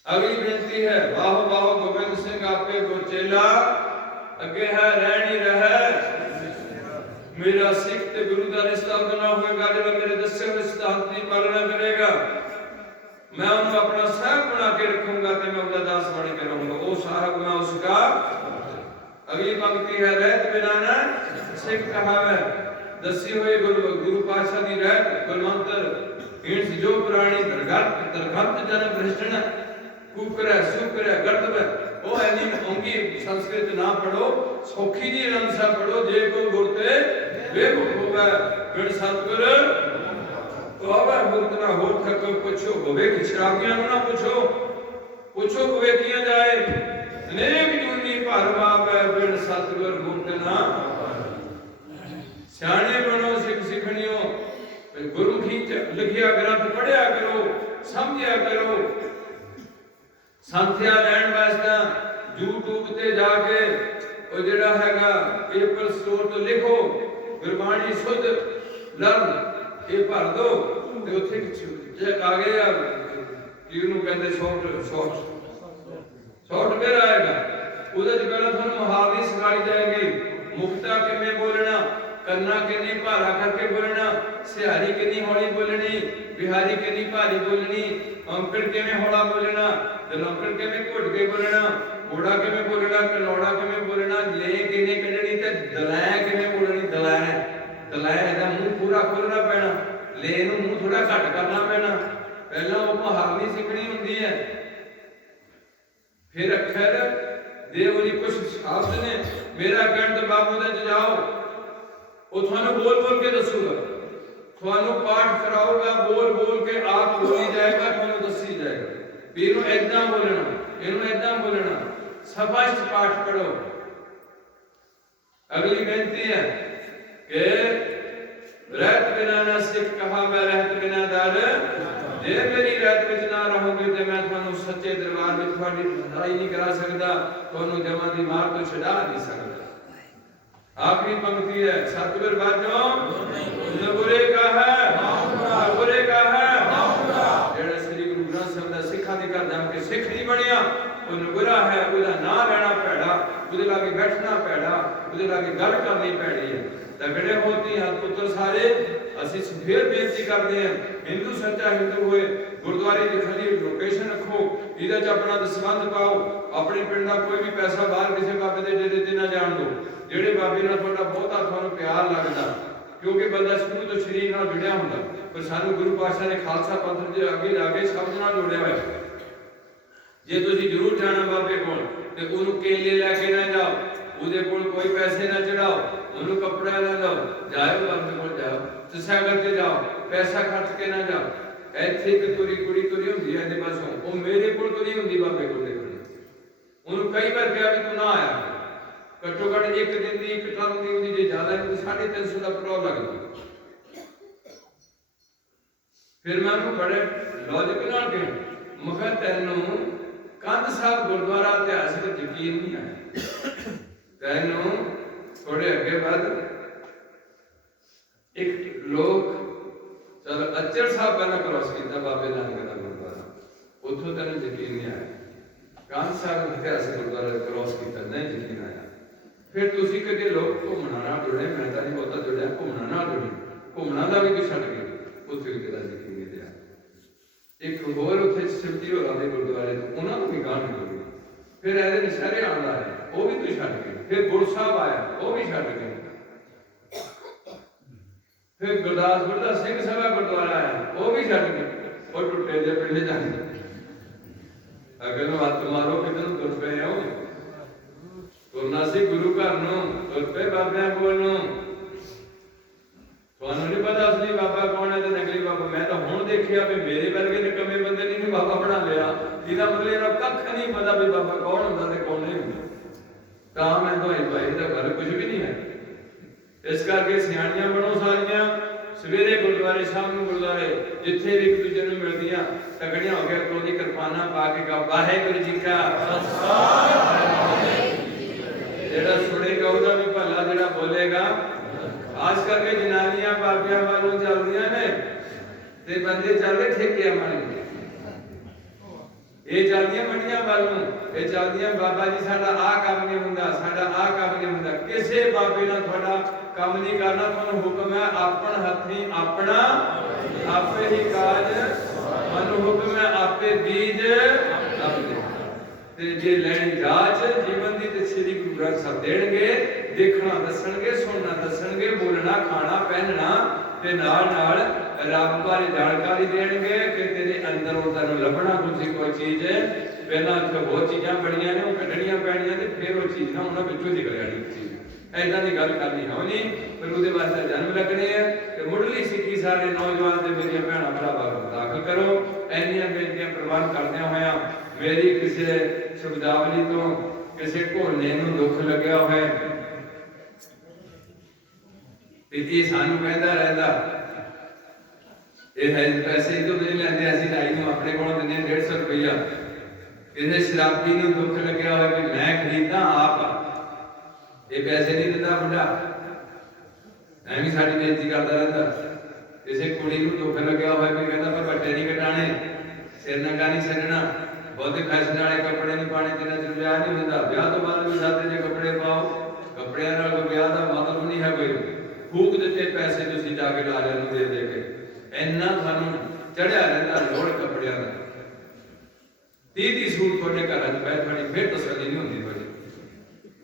ਅਗਲੀ ਬੇਨਤੀ ਹੈ ਵਾਹ ਵਾਹ ਗੋਬਿੰਦ ਸਿੰਘ ਆਪੇ ਗੋਚੇਲਾ, ਅੱਗੇ ਹੈ ਰਹਿਣੀ ਰਹਿ ਮੇਰਾ ਸਿੱਖ ਤੇ ਗੁਰੂ ਦਾ ਰਿਸ਼ਤਾ ਬਣਾ ਹੋਏਗਾ ਜਿਹੜਾ ਮੇਰੇ ਦੱਸੇ ਹੋਏ ਸਿਧਾਂਤ ਦੀ ਪਾਲਣਾ ਕਰੇਗਾ। ਮੈਂ ਉਹਨੂੰ ਆਪਣਾ ਸਾਹਿਬ ਬਣਾ ਕੇ ਰੱਖੂੰਗਾ ਤੇ ਮੈਂ ਉਹਦਾ ਦਾਸ ਬਣ ਕੇ ਰਹੂੰਗਾ, ਉਹ ਸਾਹਿਬ ਮੈਂ ਉਸਕਾ। ਅਗਲੀ ਪੰਕਤੀ ਹੈ ਰਹਿਤ ਬਿਨਾ ਨਾ ਸਿੱਖ ਕਹਾਵੇ, ਦੱਸੀ ਹੋਈ ਗੁਰੂ ਪਾਤਸ਼ਾਹ ਦੀ ਰਹਿਤ ਗੁਰਮੰਤਰ ਹਿੰਸ ਜੋ ਪੁਰਾਣੀ ਦਰਗੰਤ ਜਨ ਭ੍ਰਿਸ਼ਟਣ ਕੁਕਰੈ ਸੁਕਰੈ ਗਰਦਵੈ। ਉਹ ਐਨੀ ਮਹਿੰਗੀ ਸੰਸਕ੍ਰਿਤ ਨਾ ਪੜੋ, ਸੌਖੀ ਜੀ ਰੰਸਾ ਪੜੋ। ਜੇ ਕੋ ਗੁਰ ਤੇ ਵੇਖ ਹੋਵੇ ਬਿਨ ਸਤਿਗੁਰ ਕੋਵੈ ਮੁਕਤ ਨਾ ਹੋ ਥਕੋ ਪੁੱਛੋ ਹੋਵੇ ਕਿ ਸ਼ਰਾਬੀਆਂ ਨੂੰ ਨਾ ਪੁੱਛੋ, ਪੁੱਛੋ ਹੋਵੇ ਕੀਆਂ ਜਾਏ ਅਨੇਕ ਜੂਨੀ ਭਰ ਮਾਵੈ ਬਿਨ ਸਤਿਗੁਰ ਮੁਕਤ ਨਾ। ਸਿਆਣੇ ਬਣੋ ਸਿੱਖ ਸਿੱਖਣਿਓ, ਗੁਰਮੁਖੀ ਚ ਲਿਖਿਆ ਗ੍ਰੰਥ ਪੜਿਆ ਕਰੋ, ਸਮਝਿਆ ਕਰੋ। ਸੰਥਿਆ ਲੈਣ ਵਾਸਤੇ YouTube ਤੇ ਜਾ ਕੇ ਉਹ ਜਿਹੜਾ ਹੈਗਾ ਪੇਪਰ ਸਟੋਰ ਤੋਂ ਲਿਖੋ ਗੁਰਬਾਣੀ ਸੁਧ ਲਰਨ, ਇਹ ਭਰ ਦੋ ਤੇ ਉੱਥੇ ਜੇ ਆ ਗਏ ਆ ਕੀ ਉਹਨੂੰ ਕਹਿੰਦੇ ਸੌਫਟਵੇਅਰ ਆਏਗਾ, ਉਹਦੇ ਚ ਪਹਿਲਾਂ ਤੁਹਾਨੂੰ ਮੁਹਾਵਰੇ ਸਿਖਾਈ ਜਾਏਗੀ। ਮੁਕਤਾ ਕਿਵੇਂ ਬੋਲਣਾ, ਕੰਨਾ ਕਿੰਨੀ ਭਾਰਾ ਕਰਕੇ ਬੋਲਣਾ, ਸਿਹਾਰੀ ਕਿੰਨੀ ਹੌਲੀ ਬੋਲਣੀ, ਬਿਹਾਰੀ ਕਿੰਨੀ ਭਾਰੀ ਬੋਲਣੀ, ਔਂਕੜ ਕਿਵੇਂ ਹੌਲਾ ਬੋਲਣਾ, ਦਲੌਂਕੜ ਕਿਵੇਂ ਘੁੱਟ ਕੇ ਬੋਲਣਾ, ਮੋੜਾ ਕਿਵੇਂ ਬੋਲਣਾ, ਕਲੌੜਾ ਕਿਵੇਂ ਬੋਲਣਾ, ਲੈ ਕਿੰਨੇ ਕੱਢਣੀ ਤੇ ਦਲੈ ਕਿਵੇਂ ਬੋਲਣੀ। ਦਲੈ ਇਹਦਾ ਮੂੰਹ ਪੂਰਾ ਖੋਲਣਾ ਪੈਣਾ, ਲੈ ਨੂੰ ਮੂੰਹ ਥੋੜਾ ਘੱਟ ਕਰਨਾ ਪੈਣਾ। ਪਹਿਲਾਂ ਉਹ ਮੁਹਾਵਰੀ ਸਿੱਖਣੀ ਹੁੰਦੀ ਹੈ, ਫਿਰ ਅੱਖਰ ਦੇਵ ਜੀ ਕੁਝ ਸ਼ਬਦ ਨੇ। ਮੇਰਾ ਕਹਿਣ ਤੋਂ ਬਾਬੂ ਦੇ ਜਾਓ, ਉਹ ਤੁਹਾਨੂੰ ਬੋਲ ਬੋਲ ਕੇ ਦੱਸੂਗਾ। ਤੁਹਾਨੂੰ ਪਾਠ ਕਰਾਊਗਾ, ਬੋਲ ਬੋਲ ਕੇ ਆਪ ਬੋਲੀ ਜਾਏਗਾ, ਤੁਹਾਨੂੰ ਦੱਸੀ ਜਾਏਗਾ ਵੀ ਇਹਨੂੰ ਏਦਾਂ ਬੋਲਣਾ, ਇਹਨੂੰ ਏਦਾਂ ਬੋਲਣਾ। ਸਪਸ਼ਟ ਪਾਠ ਪੜੋ। ਅਗਲੀ ਬੇਨਤੀ ਹੈ ਕਿ ਰਹਿਤ ਬਿਨਾ ਨਾ ਸਿੱਖ ਕਹਾ ਮੈਂ ਰਹਿਤ ਬਿਨਾ ਦਰ। ਜੇ ਮੇਰੀ ਰਹਿਤ ਵਿੱਚ ਨਾ ਰਹੋਗੇ ਤੇ ਮੈਂ ਤੁਹਾਨੂੰ ਸੱਚੇ ਦਰਬਾਰ ਵਿੱਚ ਤੁਹਾਡੀ ਲੜਾਈ ਨਹੀਂ ਕਰਾ ਸਕਦਾ, ਤੁਹਾਨੂੰ ਜਮਾਂ ਦੀ ਮਾਰ ਤੋਂ ਛਡਾ ਨਹੀਂ ਸਕਦਾ। आखिरी पंक्ति है, सतगुर बाजो नगुरे का है, नगुरे का है। जेड़ा श्री गुरु ग्रंथ साहिब दा सिखां दे घर जाके सिख नहीं बनिया, वो नगुरा है। उसदा नाम लेना पैड़ा, उसदे लागे बैठना पैड़ा, उसदे लागे गल करनी पैड़ी है। तगड़े होती हैं पुत्र सारे। ਅਸੀਂ फिर बेनती करते हैं, हिंदू सच्चा हिंदू होए गुरुद्वारे ਦੀ खाली लोकेशन रखो, ਇਹਦੇ ਚ ਆਪਣਾ ਦਸਵੰਧ ਪਾਓ, ਆਪਣੇ ਪਿੰਡ ਦਾ ਕੋਈ ਵੀ ਪੈਸਾ ਬਾਹਰ ਕਿਸੇ ਬਾਬੇ ਦੇ ਡੇਰੇ ਤੇ ਨਾ ਜਾਣ ਦਿਓ। ਜਿਹੜੇ ਬਾਬੇ ਨਾਲ ਤੁਹਾਡਾ ਬਹੁਤਾ ਤੁਹਾਨੂੰ ਪਿਆਰ ਲੱਗਦਾ, ਕਿਉਂਕਿ ਬੰਦਾ ਸ਼ੁਰੂ ਤੋਂ ਸਰੀਰ ਨਾਲ ਜੁੜਿਆ ਹੁੰਦਾ, ਪਰ ਸਾਨੂੰ ਗੁਰੂ ਪਾਤਸ਼ਾਹ ਨੇ ਖਾਲਸਾ ਪੰਥ ਦੇ ਅੱਗੇ ਜਾ ਕੇ ਸ਼ਬਦ ਨਾਲ ਜੋੜਿਆ ਹੋਇਆ। ਜੇ ਤੁਸੀਂ ਜ਼ਰੂਰ ਜਾਣਾ ਬਾਬੇ ਕੋਲ ਤੇ ਉਹਨੂੰ ਕੇਲੇ ਲੈ ਕੇ ਨਾ ਜਾਓ, ਉਹਦੇ ਕੋਲ ਕੋਈ ਪੈਸੇ ਨਾ ਚੜਾਓ, ਉਹਨੂੰ ਕੱਪੜਾ ਨਾ ਲਓ, ਜਾਓ ਬਾਬੇ ਕੋਲ ਜਾਓ, ਸਤਸੰਗ ਤੇ ਜਾਓ, ਪੈਸਾ ਖਰਚ ਕੇ ਨਾ ਜਾਓ। ਇੱਥੇ ਇੱਕ ਤੁਰੀ ਕੁੜੀ ਤੁਰੀ ਹੁੰਦੀ ਹੈ ਇਹਦੇ ਪਾਸੋਂ, ਉਹ ਮੇਰੇ ਕੋਲ ਤੁਰੀ ਹੁੰਦੀ ਬਾਬੇ ਕੋਲ ਦੇਖਣੀ। ਉਹਨੂੰ ਕਈ ਵਾਰ ਕਿਹਾ ਵੀ ਤੂੰ ਨਾ ਆਇਆ, ਘੱਟੋ ਘੱਟ ਇੱਕ ਦਿਨ ਦੀ ਇੱਕ ਟਰਨ ਦੀ ਹੁੰਦੀ, ਜੇ ਜ਼ਿਆਦਾ ਨਹੀਂ 350 ਦਾ ਪੈਟਰੋਲ ਲੱਗਦਾ। ਫਿਰ ਮੈਂ ਉਹਨੂੰ ਬੜੇ ਲੌਜਿਕ ਨਾਲ ਕਿਹਾ, ਮੈਂ ਕਿਹਾ ਤੈਨੂੰ ਕੰਧ ਸਾਹਿਬ ਗੁਰਦੁਆਰਾ ਇਤਿਹਾਸਕ ਯਕੀਨ ਨਹੀਂ ਆਇਆ, ਤੈਨੂੰ ਥੋੜੇ ਅੱਗੇ ਵੱਧ ਇੱਕ ਲੋਕ ਚਲੋ ਅਚਲ ਸਾਹਿਬ ਪਹਿਲਾਂ ਕ੍ਰੋਸ ਕੀਤਾ ਬਾਬੇ ਨਾਨਕ ਦਾ ਗੁਰਦੁਆਰਾ, ਉੱਥੋਂ ਤੈਨੂੰ ਯਕੀਨ ਨਹੀਂ ਆਇਆ। ਕੰਧ ਸਾਹਿਬ ਇਤਿਹਾਸਕ ਗੁਰਦੁਆਰਾ ਕ੍ਰੋਸ ਕੀਤਾ, ਨਹੀਂ ਯਕੀਨ ਆਇਆ। ਫਿਰ ਤੁਸੀਂ ਕਦੇ ਲੋਕ ਘੁੰਮਣਾ ਨਾਲ ਜੁੜੇ, ਮੈਂ ਤਾਂ ਨਹੀਂ ਬਹੁਤਾ ਜੁੜਿਆ, ਘੁੰਮਣਾ ਨਾਲ ਜੁੜੇ, ਘੁੰਮਣਾ ਦਾ ਵੀ ਕੋਈ ਛੱਡ ਗਏ, ਉੱਥੇ ਵੀ ਕਿਹਦਾ ਯਕੀਨ ਨਹੀਂ ਰਿਹਾ। ਇੱਕ ਹੋਰ ਉੱਥੇ ਸਿਮਤੀ ਹੋਰਾਂ ਦੇ ਗੁਰਦੁਆਰੇ ਉਹਨਾਂ ਨੂੰ ਵੀ ਗਾਹ ਨਹੀਂ ਹੋਈ। ਫਿਰ ਇਹਦੇ ਨਸ਼ਹਿਰੇ ਆਉਂਦਾ ਹੈ, ਉਹ ਵੀ ਤੁਸੀਂ ਛੱਡ ਗਏ। ਫਿਰ ਗੁਰੂ ਸਾਹਿਬ ਆਇਆ, ਉਹ ਵੀ ਛੱਡ ਗਏ। ਫਿਰ ਗੁਰਦਾਸਪੁਰ ਦਾ ਸਿੰਘ ਸਭਾ ਗੁਰਦੁਆਰਾ ਆਇਆ, ਉਹ ਵੀ ਛੱਡ ਗਏ। ਉਹ ਟੁੱਟੇ ਜਿਹੇ ਪਿੰਡ ਜਾਂਦੇ, ਅਗਰ ਨੂੰ ਹੱਥ ਮਾਰੋ ਕਿਤੇ ਨੂੰ ਤੁਰ ਪਏ ਆਓ। ਤੁਰਨਾ ਸੀ ਗੁਰੂ ਘਰ ਨੂੰ, ਤੁਰ ਪਏ ਬਾਬਿਆਂ ਕੋਲ ਨੂੰ। ਤੁਹਾਨੂੰ ਨਹੀਂ ਪਤਾ ਅਸਲੀ ਬਾਬਾ ਕੌਣ ਹੈ ਤੇ ਨਕਲੀ ਬਾਬਾ। ਮੈਂ ਤਾਂ ਹੁਣ ਦੇਖਿਆ ਵੀ ਮੇਰੇ ਵਰਗੇ ਨਿਕੰਮੇ ਬੰਦੇ ਨਹੀਂ ਬਾਬਾ ਬਣਾ ਲਿਆ, ਇਹਦਾ ਮਤਲਬ ਇਹਦਾ ਕੱਖ ਨਹੀਂ ਪਤਾ ਵੀ ਬਾਬਾ ਕੌਣ ਹੁੰਦਾ ਤੇ ਕੌਣ ਨਹੀਂ ਹੁੰਦਾ। ਤਾਂ ਮੈਂ ਤੁਹਾਡੀ ਭਾਈ ਦਾ ਗੱਲ ਕੁਝ ਵੀ ਨਹੀਂ ਹੈ। ਇਸ ਕਰਕੇ ਸਿਆਣੀਆਂ ਬਣੋ ਸਾਰੀਆਂ। ਸਵੇਰੇ ਗੁਰਦੁਆਰੇ, ਸ਼ਾਮ ਨੂੰ ਗੁਰਦੁਆਰੇ, ਜਿੱਥੇ ਵੀ ਇੱਕ ਦੂਜੇ ਨੂੰ ਮਿਲਦੀਆਂ ਤਗੜੀਆਂ ਹੋ ਕੇ ਕੋਲ ਦੀ ਕਿਰਪਾਨਾਂ ਪਾ ਕੇ ਗਾ ਵਾਹਿਗੁਰੂ ਜੀ ਕਾ ਖਾਲਸਾ। ਜਿਹੜਾ ਸੁਣੇਗਾ ਉਹਦਾ ਵੀ ਭਲਾ, ਜਿਹੜਾ ਬੋਲੇਗਾ। ਖਾਸ ਕਰਕੇ ਜਨਾਨੀਆਂ ਬਾਬਿਆਂ ਵੱਲੋਂ ਚੱਲਦੀਆਂ ਨੇ ਤੇ ਬੰਦੇ ਚੱਲਦੇ ਠੇਕਿਆਂ ਵੱਲ। ਇਹ ਚੱਲਦੀਆਂ ਮੰਡੀਆਂ ਵੱਲ ਨੂੰ, ਇਹ ਚੱਲਦੀਆਂ ਬਾਬਾ ਜੀ ਸਾਡਾ ਆਹ ਕੰਮ ਨਹੀਂ ਹੁੰਦਾ, ਸਾਡਾ ਆਹ ਕੰਮ ਨਹੀਂ ਹੁੰਦਾ। ਕਿਸੇ ਬਾਬੇ ਨਾਲ ਤੁਹਾਡਾ ਕੰਮ ਨਹੀਂ ਕਰਨਾ। ਤੁਹਾਨੂੰ ਹੁਕਮ ਹੈ ਆਪਣ ਹੱਥੀਂ ਆਪਣਾ ਆਪੇ ਹੀ ਕਾਜ, ਤੁਹਾਨੂੰ ਹੁਕਮ ਹੈ ਆਪੇ ਬੀਜ ਆਪੇ। ਤੇ ਜੇ ਲੈਣੀ ਜਾਚ ਜੀਵਨ ਦੀ ਤੇ ਸ੍ਰੀ ਗੁਰੂ ਗ੍ਰੰਥ ਸਾਹਿਬ ਦੇਣਗੇ, ਦੇਖਣਾ ਦੱਸਣਗੇ, ਸੁਣਨਾ ਦੱਸਣਗੇ, ਬੋਲਣਾ, ਖਾਣਾ, ਪਹਿਨਣਾ ਤੇ ਨਾਲ ਨਾਲ ਰੱਬ ਬਾਰੇ ਜਾਣਕਾਰੀ ਦੇਣਗੇ ਕਿ ਤੇਰੇ ਅੰਦਰ ਉਹ ਤੈਨੂੰ ਲੱਭਣਾ ਕੋਈ ਚੀਜ਼ ਹੈ। ਪਹਿਲਾਂ ਇੱਥੇ ਬਹੁਤ ਚੀਜ਼ਾਂ ਬੜੀਆਂ ਨੇ, ਉਹ ਕੱਢਣੀਆਂ ਪੈਣੀਆਂ ਤੇ ਫਿਰ ਉਹ ਚੀਜ਼ ਨਾ ਉਹਨਾਂ ਵਿੱਚੋਂ ਨਿਕਲ ਆਣੀ ਚੀਜ਼। ਐਦਾਂ ਦੀ ਗੱਲ ਕਰਨੀ ਹੋਣੀ, ਫਿਰ ਉਹਦੇ ਵਾਸਤੇ ਜਨਮ ਲੱਗਣੇ ਆ। ਤੇ ਮੁੱਢਲੀ ਸਿੱਖੀ ਸਾਰੇ ਨੌਜਵਾਨ ਤੇ ਮੇਰੀਆਂ ਭੈਣਾਂ ਭਰਾਵਾਂ ਨੂੰ ਦਾਖਲ ਕਰੋ। ਇੰਨੀਆਂ ਬੇਨਤੀਆਂ ਪ੍ਰਵਾਨ ਕਰਦਿਆਂ ਹੋਇਆਂ ਮੇਰੀ ਕਿਸੇ ਸ਼ਬਦਾਵਲੀ ਤੋਂ ਕਿਸੇ ਘੋਲੇ ਨੂੰ ਦੁੱਖ ਲੱਗਿਆ ਹੋਇਆ ਤੇ ਇਹ ਸਾਨੂੰ ਕਹਿੰਦਾ ਰਹਿੰਦਾ ਇਹ ਹੈ ਪੈਸੇ ਤੋਂ ਨਹੀਂ ਲੈਂਦੇ, ਅਸੀਂ ਢਾਈ ਨੂੰ ਆਪਣੇ ਕੋਲੋਂ ਦਿੰਦੇ 150 ਰੁਪਇਆ। ਕਿਸੇ ਸ਼ਰਾਬੀ ਨੂੰ ਦੁੱਖ ਲੱਗਿਆ ਹੋਇਆ ਕਿ ਮੈਂ ਖਰੀਦਾਂ ਆਪ, ਇਹ ਪੈਸੇ ਨਹੀਂ ਦਿੰਦਾ ਮੁੰਡਾ, ਐਵੇਂ ਸਾਡੀ ਬੇਇੱਜ਼ਤੀ ਕਰਦਾ ਰਹਿੰਦਾ। ਕਿਸੇ ਕੁੜੀ ਨੂੰ ਦੁੱਖ ਲੱਗਿਆ ਹੋਇਆ ਕਿ ਕਹਿੰਦਾ ਪਰ ਵੱਟੇ ਨਹੀਂ ਕਟਾਣੇ, ਸਿਰ ਨੰਗਾ ਨਹੀਂ ਛੱਡਣਾ, ਬਹੁਤੇ ਫੈਸ਼ਨ ਵਾਲੇ ਕੱਪੜੇ ਨਹੀਂ ਪਾਣੇ, ਜਿੰਨਾ ਚਿਰ ਵਿਆਹ ਨਹੀਂ ਹੁੰਦਾ। ਵਿਆਹ ਤੋਂ ਬਾਅਦ ਵੀ ਸਾਦੇ ਜੇ ਕੱਪੜੇ ਪਾਓ, ਕੱਪੜਿਆਂ ਨਾਲ ਕੋਈ ਵਿਆਹ ਦਾ ਮਤਲਬ ਨਹੀਂ ਹੈ। ਕੋਈ ਫੂਕ ਦਿੱਤੇ ਪੈਸੇ ਤੁਸੀਂ ਜਾ ਕੇ ਲਾਲਿਆਂ ਨੂੰ ਦੇ ਦੇ ਕੇ, ਇੰਨਾ ਤੁਹਾਨੂੰ ਚੜਿਆ ਰਹਿੰਦਾ ਲੋੜ ਕੱਪੜਿਆਂ ਦਾ। 30 ਸੂਟ ਤੁਹਾਡੇ ਘਰਾਂ 'ਚ ਪੈ ਤੁਹਾਡੀ ਫਿਰ ਤਸੱਲੀ ਨਹੀਂ ਹੁੰਦੀ ਤੁਹਾਡੀ।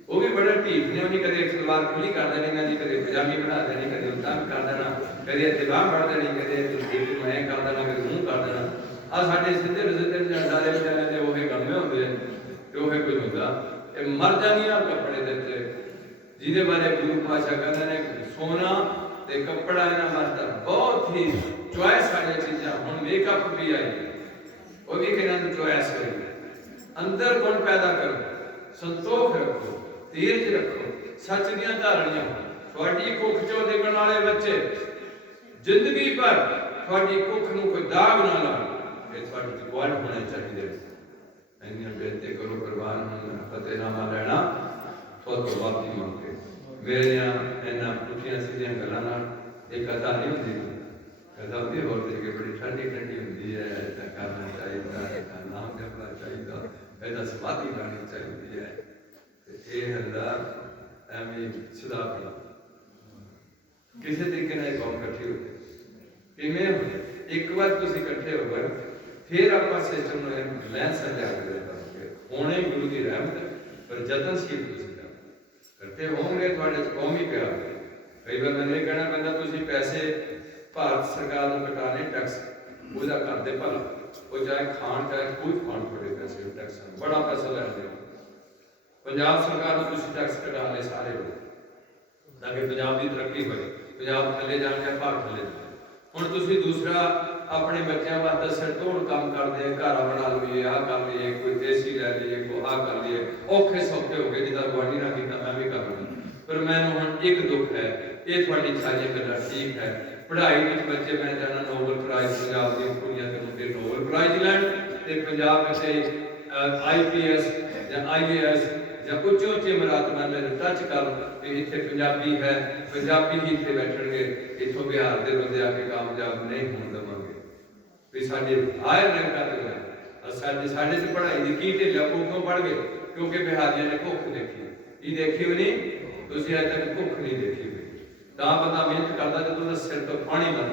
ਉਹ ਵੀ ਬੜਾ ਢੀਠ ਨੇ, ਉਹਨੇ ਕਦੇ ਸਲਵਾਰ ਖੁੱਲੀ ਕਰ ਦੇਣੀ ਨਾ ਜੀ, ਕਦੇ ਪਜਾਮੀ ਬਣਾ ਦੇਣੀ, ਕਦੇ ਉਲਟਾ ਕਰ ਦੇਣਾ, ਕਦੇ ਇੱਥੇ ਬਾਂਹ ਫੜ ਦੇਣੀ, ਕਦੇ ਇੱਕ ਮੈਂ ਕਰ ਦੇਣਾ, ਕਦੇ ਮੂੰਹ ਕਰ ਦੇਣਾ। ਆ ਸਾਡੇ ਸਿੱਧੇ ਰਜ਼ਤੇ ਸਾਰੇ ਵਿਚਾਰੇ ਦੇ ਉਹੇ ਕੰਮੇ ਹੁੰਦੇ ਤੇ ਉਹੇ ਕੁਝ ਹੁੰਦਾ। ਇਹ ਮਰ ਜਾਂਦੀਆਂ ਕੱਪੜੇ ਦੇ ਉੱਤੇ, ਜਿਹਦੇ ਬਾਰੇ ਗੁਰੂ ਪਾਤਸ਼ਾਹ ਕਹਿੰਦੇ ਨੇ ਸੋਨਾ ਤੇ ਕੱਪੜਾ ਇਹਨਾਂ ਵਾਸਤੇ ਬਹੁਤ ਹੀ ਚੁਆਇਸ ਵਾਲੀ ਚੀਜ਼ਾਂ। ਹੁਣ ਮੇਕਅਪ ਵੀ ਆਈ, ਉਹ ਵੀ ਕਿਹਨਾਂ ਦੀ ਚੁਆਇਸ ਹੋਈ। ਅੰਦਰ ਗੁਣ ਪੈਦਾ ਕਰੋ, ਸੰਤੋਖ ਰੱਖੋ, ਧੀਰਜ ਰੱਖੋ, ਸੱਚ ਦੀਆਂ ਧਾਰਨੀਆਂ। ਤੁਹਾਡੀ ਕੁੱਖ ਚੋਂ ਨਿਕਲਣ ਵਾਲੇ ਬੱਚੇ ਜ਼ਿੰਦਗੀ ਭਰ ਤੁਹਾਡੀ ਕੁੱਖ ਨੂੰ ਕੋਈ ਦਾਗ ਨਾ ਲਾਵੇ। ਇਹ ਤੁਹਾਡੀ ਕੁਆਲ ਹੋਣੇ ਚਾਹੀਦੇ। ਇੰਨੀਆਂ ਬੇਨਤੀ ਕਰੋ ਕੁਰਬਾਨ ਹੁਣ ਫਤਿਹਨਾਮਾ ਲੈਣਾ ਤੁਹਾਡੇ ਤੋਂ ਮਾਫੀ ਮੰਗ ਕੇ। ਮੇਰੀਆਂ ਇਹਨਾਂ ਪੁੱਠੀਆਂ ਸਿੱਧੀਆਂ ਗੱਲਾਂ ਨਾਲ ਇਹ ਕਥਾ ਨਹੀਂ ਹੁੰਦੀ। ਕਥਾ ਹੁੰਦੀ ਹੋਰ ਤਰੀਕੇ ਬੜੀ ਠੰਡੀ ਠੰਡੀ ਹੁੰਦੀ ਹੈ। ਇਹਦਾ ਕਰਨਾ ਚਾਹੀਦਾ, ਇਹਦਾ ਨਾਮ ਜਪਣਾ ਚਾਹੀਦਾ, ਇਹਦਾ ਸਮਾਧੀ ਲਾਣੀ ਚਾਹੀਦੀ ਹੈ। ਇਹ ਹੁੰਦਾ ਐਵੇਂ ਸੁਧਾਰ ਕਿਸੇ ਤਰੀਕੇ ਨਾਲ ਕੌਮ ਇਕੱਠੀ ਹੋ ਗਈ। ਕਿਵੇਂ ਇੱਕ ਵਾਰ ਤੁਸੀਂ ਇਕੱਠੇ ਹੋ ਗਏ ਫਿਰ ਆਪਾਂ ਸਿਸਟਮ ਨੂੰ ਲੈ ਸਜਾ ਕੇ ਹੋਣੇ ਗੁਰੂ ਦੀ ਰਹਿਮਤ। ਪਰ ਯਤਨਸ਼ੀਲ ਤੁਸੀਂ ਇਕੱਠੇ ਹੋਣਗੇ ਤੁਹਾਡੇ ਚ ਕੌਮੀ ਪਿਆਰ। ਕਈ ਵਾਰ ਮੈਨੂੰ ਇਹ ਕਹਿਣਾ ਪੈਂਦਾ ਤੁਸੀਂ ਪੈਸੇ ਭਾਰਤ ਸਰਕਾਰ ਨੂੰ ਕਟਾਣੇ ਟੈਕਸ, ਉਹਦਾ ਕਰਦੇ ਭਲਾ। ਉਹ ਚਾਹੇ ਖਾਣ ਚਾਹੇ ਖੂਦ ਖਾਣ, ਤੁਹਾਡੇ ਪੈਸੇ ਟੈਕਸ ਬੜਾ ਪੈਸਾ ਲੈਂਦੇ ਹੋ। ਪੰਜਾਬ ਸਰਕਾਰ ਨੂੰ ਤੁਸੀਂ ਟੈਕਸ ਕਟਾ ਲਏ ਸਾਰੇ ਲੋਕ, ਤਾਂ ਕਿ ਪੰਜਾਬ ਦੀ ਤਰੱਕੀ ਹੋਵੇ, ਪੰਜਾਬ ਥੱਲੇ ਜਾਣ ਜਾਂ ਭਾਰਤ ਥੱਲੇ ਜਾਵੇ। ਹੁਣ ਤੁਸੀਂ ਦੂਸਰਾ ਆਪਣੇ ਬੱਚਿਆਂ ਵਾਸਤੇ ਸਿਰ ਧੋਣ ਕੰਮ ਕਰਦੇ ਆ, ਘਰ ਬਣਾ ਲਈਏ, ਆਹ ਕਰ ਲਈਏ, ਕੋਈ ਏਸੀ ਲੈ ਲਈਏ, ਕੋਈ ਆਹ ਕਰ ਲਈਏ, ਔਖੇ ਸੌਖੇ ਹੋ ਗਏ। ਜਿੱਦਾਂ ਗੁਆਂਢੀ ਨਾਲ ਕੀਤਾ ਮੈਂ ਵੀ ਕਰ ਲਵਾਂ। ਪਰ ਮੈਨੂੰ ਹੁਣ ਇੱਕ ਦੁੱਖ ਹੈ, ਇਹ ਤੁਹਾਡੀ ਸਾਰੀਆਂ ਗੱਲਾਂ ਠੀਕ ਹੈ। ਪੜ੍ਹਾਈ ਵਿੱਚ ਬੱਚੇ ਮੈਂ ਜਾਣਾ ਨੋਬਲ ਪ੍ਰਾਈਜ਼ ਪੰਜਾਬ ਦੀਆਂ ਕੁੜੀਆਂ ਤੇ ਮੁੰਡੇ ਨੋਬਲ ਪ੍ਰਾਈਜ਼ ਲੈਣ, ਤੇ ਪੰਜਾਬ ਵਿੱਚ IPS ਜਾਂ IAS ਜਾਂ ਉੱਚੇ ਉੱਚੇ ਮਰਾਤਬਾਂ ਨੂੰ ਟੱਚ ਕਰਨ ਕਿ ਇੱਥੇ ਪੰਜਾਬੀ ਹੈ, ਪੰਜਾਬੀ ਹੀ ਇੱਥੇ ਬੈਠਣਗੇ। ਇੱਥੋਂ ਬਿਹਾਰ ਦੇ ਬੰਦੇ ਆ ਕੇ ਕਾਮਯਾਬ ਨਹੀਂ ਹੋਣ ਦੇਵਾਂਗੇ। ਵੀ ਸਾਡੇ ਹਾਇਰ ਰੈਂਕਾਂ ਤੇ ਜਾਣ। ਸਾਡੇ ਚ ਪੜ੍ਹਾਈ ਦੀ ਕੀ ਢਿੱਲਾ ਕਿਉਂ ਪੜ੍ਹ ਗਏ? ਕਿਉਂਕਿ ਬਿਹਾਰੀਆਂ ਨੇ ਭੁੱਖ ਦੇਖੀ। ਇਹ ਦੇਖੀ ਵੀ ਨਹੀਂ ਤੁਸੀਂ, ਅਜੇ ਤੱਕ ਭੁੱਖ ਨਹੀਂ ਦੇਖੀ ਹੋਈ। ਤਾਂ ਬੰਦਾ ਮਿਹਨਤ ਕਰਦਾ ਜਦੋਂ ਉਹਦਾ ਸਿਰ ਤੋਂ ਪਾਣੀ ਨਾ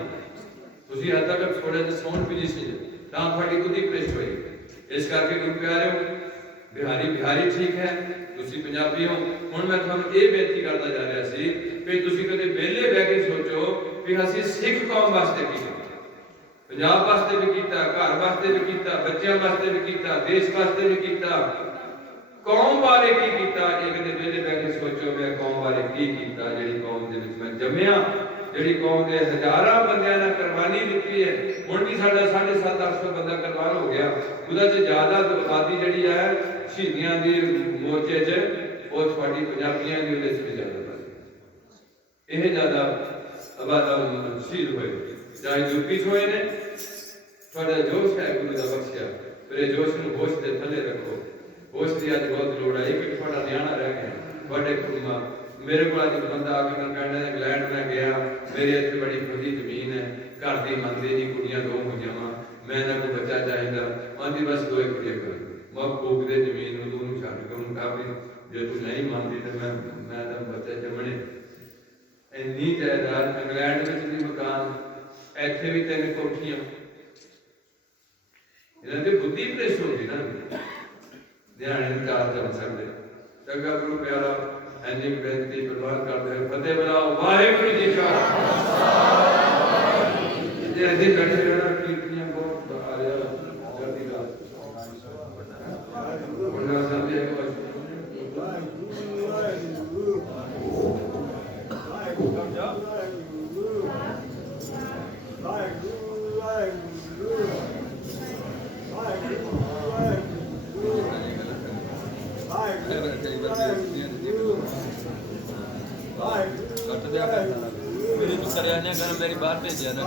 ਤੁਸੀਂ ਅਜੇ ਤੱਕ ਥੋੜੇ ਜਿਹਾ ਸੌਣ ਪੋਜੀਸ਼ਨ ਤਾਂ ਤੁਹਾਡੀ ਬੁੱਧੀ ਭ੍ਰਿਸ਼ਟ ਹੋਈ। ਇਸ ਕਰਕੇ ਗੁਰੂ ਪਿਆਰਿਓ, ਬਿਹਾਰੀ ਠੀਕ ਹੈ, ਤੁਸੀਂ ਪੰਜਾਬੀ ਹੋ। ਹੁਣ ਮੈਂ ਤੁਹਾਨੂੰ ਇਹ ਬੇਨਤੀ ਕਰਦਾ ਜਾ ਰਿਹਾ ਸੀ ਕਿ ਤੁਸੀਂ ਕਦੇ ਵਿਹਲੇ ਬਹਿ ਕੇ ਸੋਚੋ ਵੀ ਅਸੀਂ ਸਿੱਖ ਕੌਮ ਵਾਸਤੇ ਕੀ ਕੀਤਾ, ਪੰਜਾਬ ਵਾਸਤੇ ਵੀ ਕੀਤਾ, ਘਰ ਵਾਸਤੇ ਵੀ ਕੀਤਾ, ਬੱਚਿਆਂ ਵਾਸਤੇ ਵੀ ਕੀਤਾ, ਦੇਸ਼ ਵਾਸਤੇ ਵੀ ਕੀਤਾ, ਕੌਮ ਬਾਰੇ ਕੀ ਕੀਤਾ। ਇਹ ਕਦੇ ਵਿਹਲੇ ਬਹਿ ਕੇ ਸੋਚੋ ਮੈਂ ਕੌਮ ਬਾਰੇ ਕੀ ਕੀਤਾ, ਜਿਹੜੀ ਕੌਮ ਦੇ ਵਿੱਚ ਮੈਂ ਜੰਮਿਆ, ਜਿਹੜੀ ਕੌਮ ਦੇ ਹਜ਼ਾਰਾਂ ਬੰਦਿਆਂ ਨੇ ਕੁਰਬਾਨੀ ਦਿੱਤੀ ਹੈ। ਹੁਣ ਵੀ ਸਾਡਾ 750-800 ਬੰਦਾ ਕੁਰਬਾਨ ਹੋ ਗਿਆ। ਉਹਦਾ ਚ ਜ਼ਿਆਦਾ ਆਬਾਦੀ ਜਿਹੜੀ ਹੈ ਸ਼ਹੀਦੀਆਂ ਦੀ ਮੋਰਚੇ 'ਚ, ਉਹ ਤੁਹਾਡੀ ਪੰਜਾਬੀਆਂ ਦੀ ਉਹਦੇ 'ਚ ਵੀ ਜ਼ਿਆਦਾ ਇਹ ਜ਼ਿਆਦਾ ਆਬਾਦ ਸ਼ਹੀਦ ਹੋਏ, ਚਾਹੇ ਯੂਪੀ 'ਚ ਹੋਏ ਨੇ। ਤੁਹਾਡਾ ਜੋਸ਼ ਹੈ ਗੁਰੂ ਦਾ ਬਖਸ਼ਿਆ, ਪਰ ਇਹ ਜੋਸ਼ ਨੂੰ ਹੋਸ਼ ਦੇ ਥੱਲੇ ਰੱਖੋ। ਹੋਸ਼ ਦੀ ਅੱਜ ਬਹੁਤ ਲੋੜ ਹੈ। ਇੱਕ ਤੁਹਾਡਾ ਨਿਆਣਾ ਰਹਿ ਗਿਆ ਤੁਹਾਡੇ ਮੇਰੇ ਕੋਲ ਅੱਜ ਬੰਦਾ ਆ ਕੇ ਮੈਨੂੰ ਕਹਿੰਦਾ ਇੰਗਲੈਂਡ ਮੈਂ ਗਿਆ, ਮੇਰੇ ਇੱਥੇ ਬੜੀ ਵਧੀਆ ਜ਼ਮੀਨ ਹੈ, ਘਰ ਦੀ ਮੰਨਦੇ ਨਹੀਂ, ਕੁੜੀਆਂ 2 ਹੋਈਆਂ ਵਾ, ਮੈਂ ਇਹਨਾਂ ਕੋਲ ਬੱਚਾ ਚਾਹੀਦਾ। ਆਂਦੀ ਬਸ 2 ਕੁੜੀਆਂ ਕਰ ਮੈਂ ਕੋਕ ਦੇ ਜ਼ਮੀਨ ਨੂੰ ਦੋਨੋਂ ਛੱਡ ਕੇ ਉਹਨੂੰ ਕਹਾ ਵੀ ਜੇ ਤੂੰ ਨਹੀਂ ਮੰਨਦੀ ਤਾਂ ਮੈਂ ਤਾਂ ਬੱਚਾ ਜੰਮਣੇ। ਇੰਨੀ ਜਾਇਦਾਦ, ਇੰਗਲੈਂਡ ਵਿੱਚ ਵੀ ਮਕਾਨ, ਇੱਥੇ ਵੀ 3 ਕੋਠੀਆਂ। ਇਹਨਾਂ ਦੀ ਬੁੱਧੀ ਭ੍ਰਿਸ਼ਟ ਹੋ ਗਈ ਨਾ, ਧਿਆਨ ਨਹੀਂ ਕਰ ਸਕਦੇ। ਚੰਗਾ ਗੁਰੂ ਪਿਆਰਾ ਇੰਨੀ ਬੇਨਤੀ ਪ੍ਰਵਾਨ ਕਰਦੇ ਹੋਏ ਫਤਿਹ ਬੁਲਾਓ। ਵਾਹਿਗੁਰੂ ਜੀ ਕਾ ਖਾਲਸਾ। ਇਹ ਅਧਿ ਬੈਠੇ ਰਹਿਣਾ ਕੀਰਤਨੀਆਂ ਬਹੁਤ ਆ ਰਿਹਾ ਜਲਦੀ ਦਾ ਉਹਨਾਂ ਸਮਝੇ ਕੁਝ मेरी बाहर भेजा ना।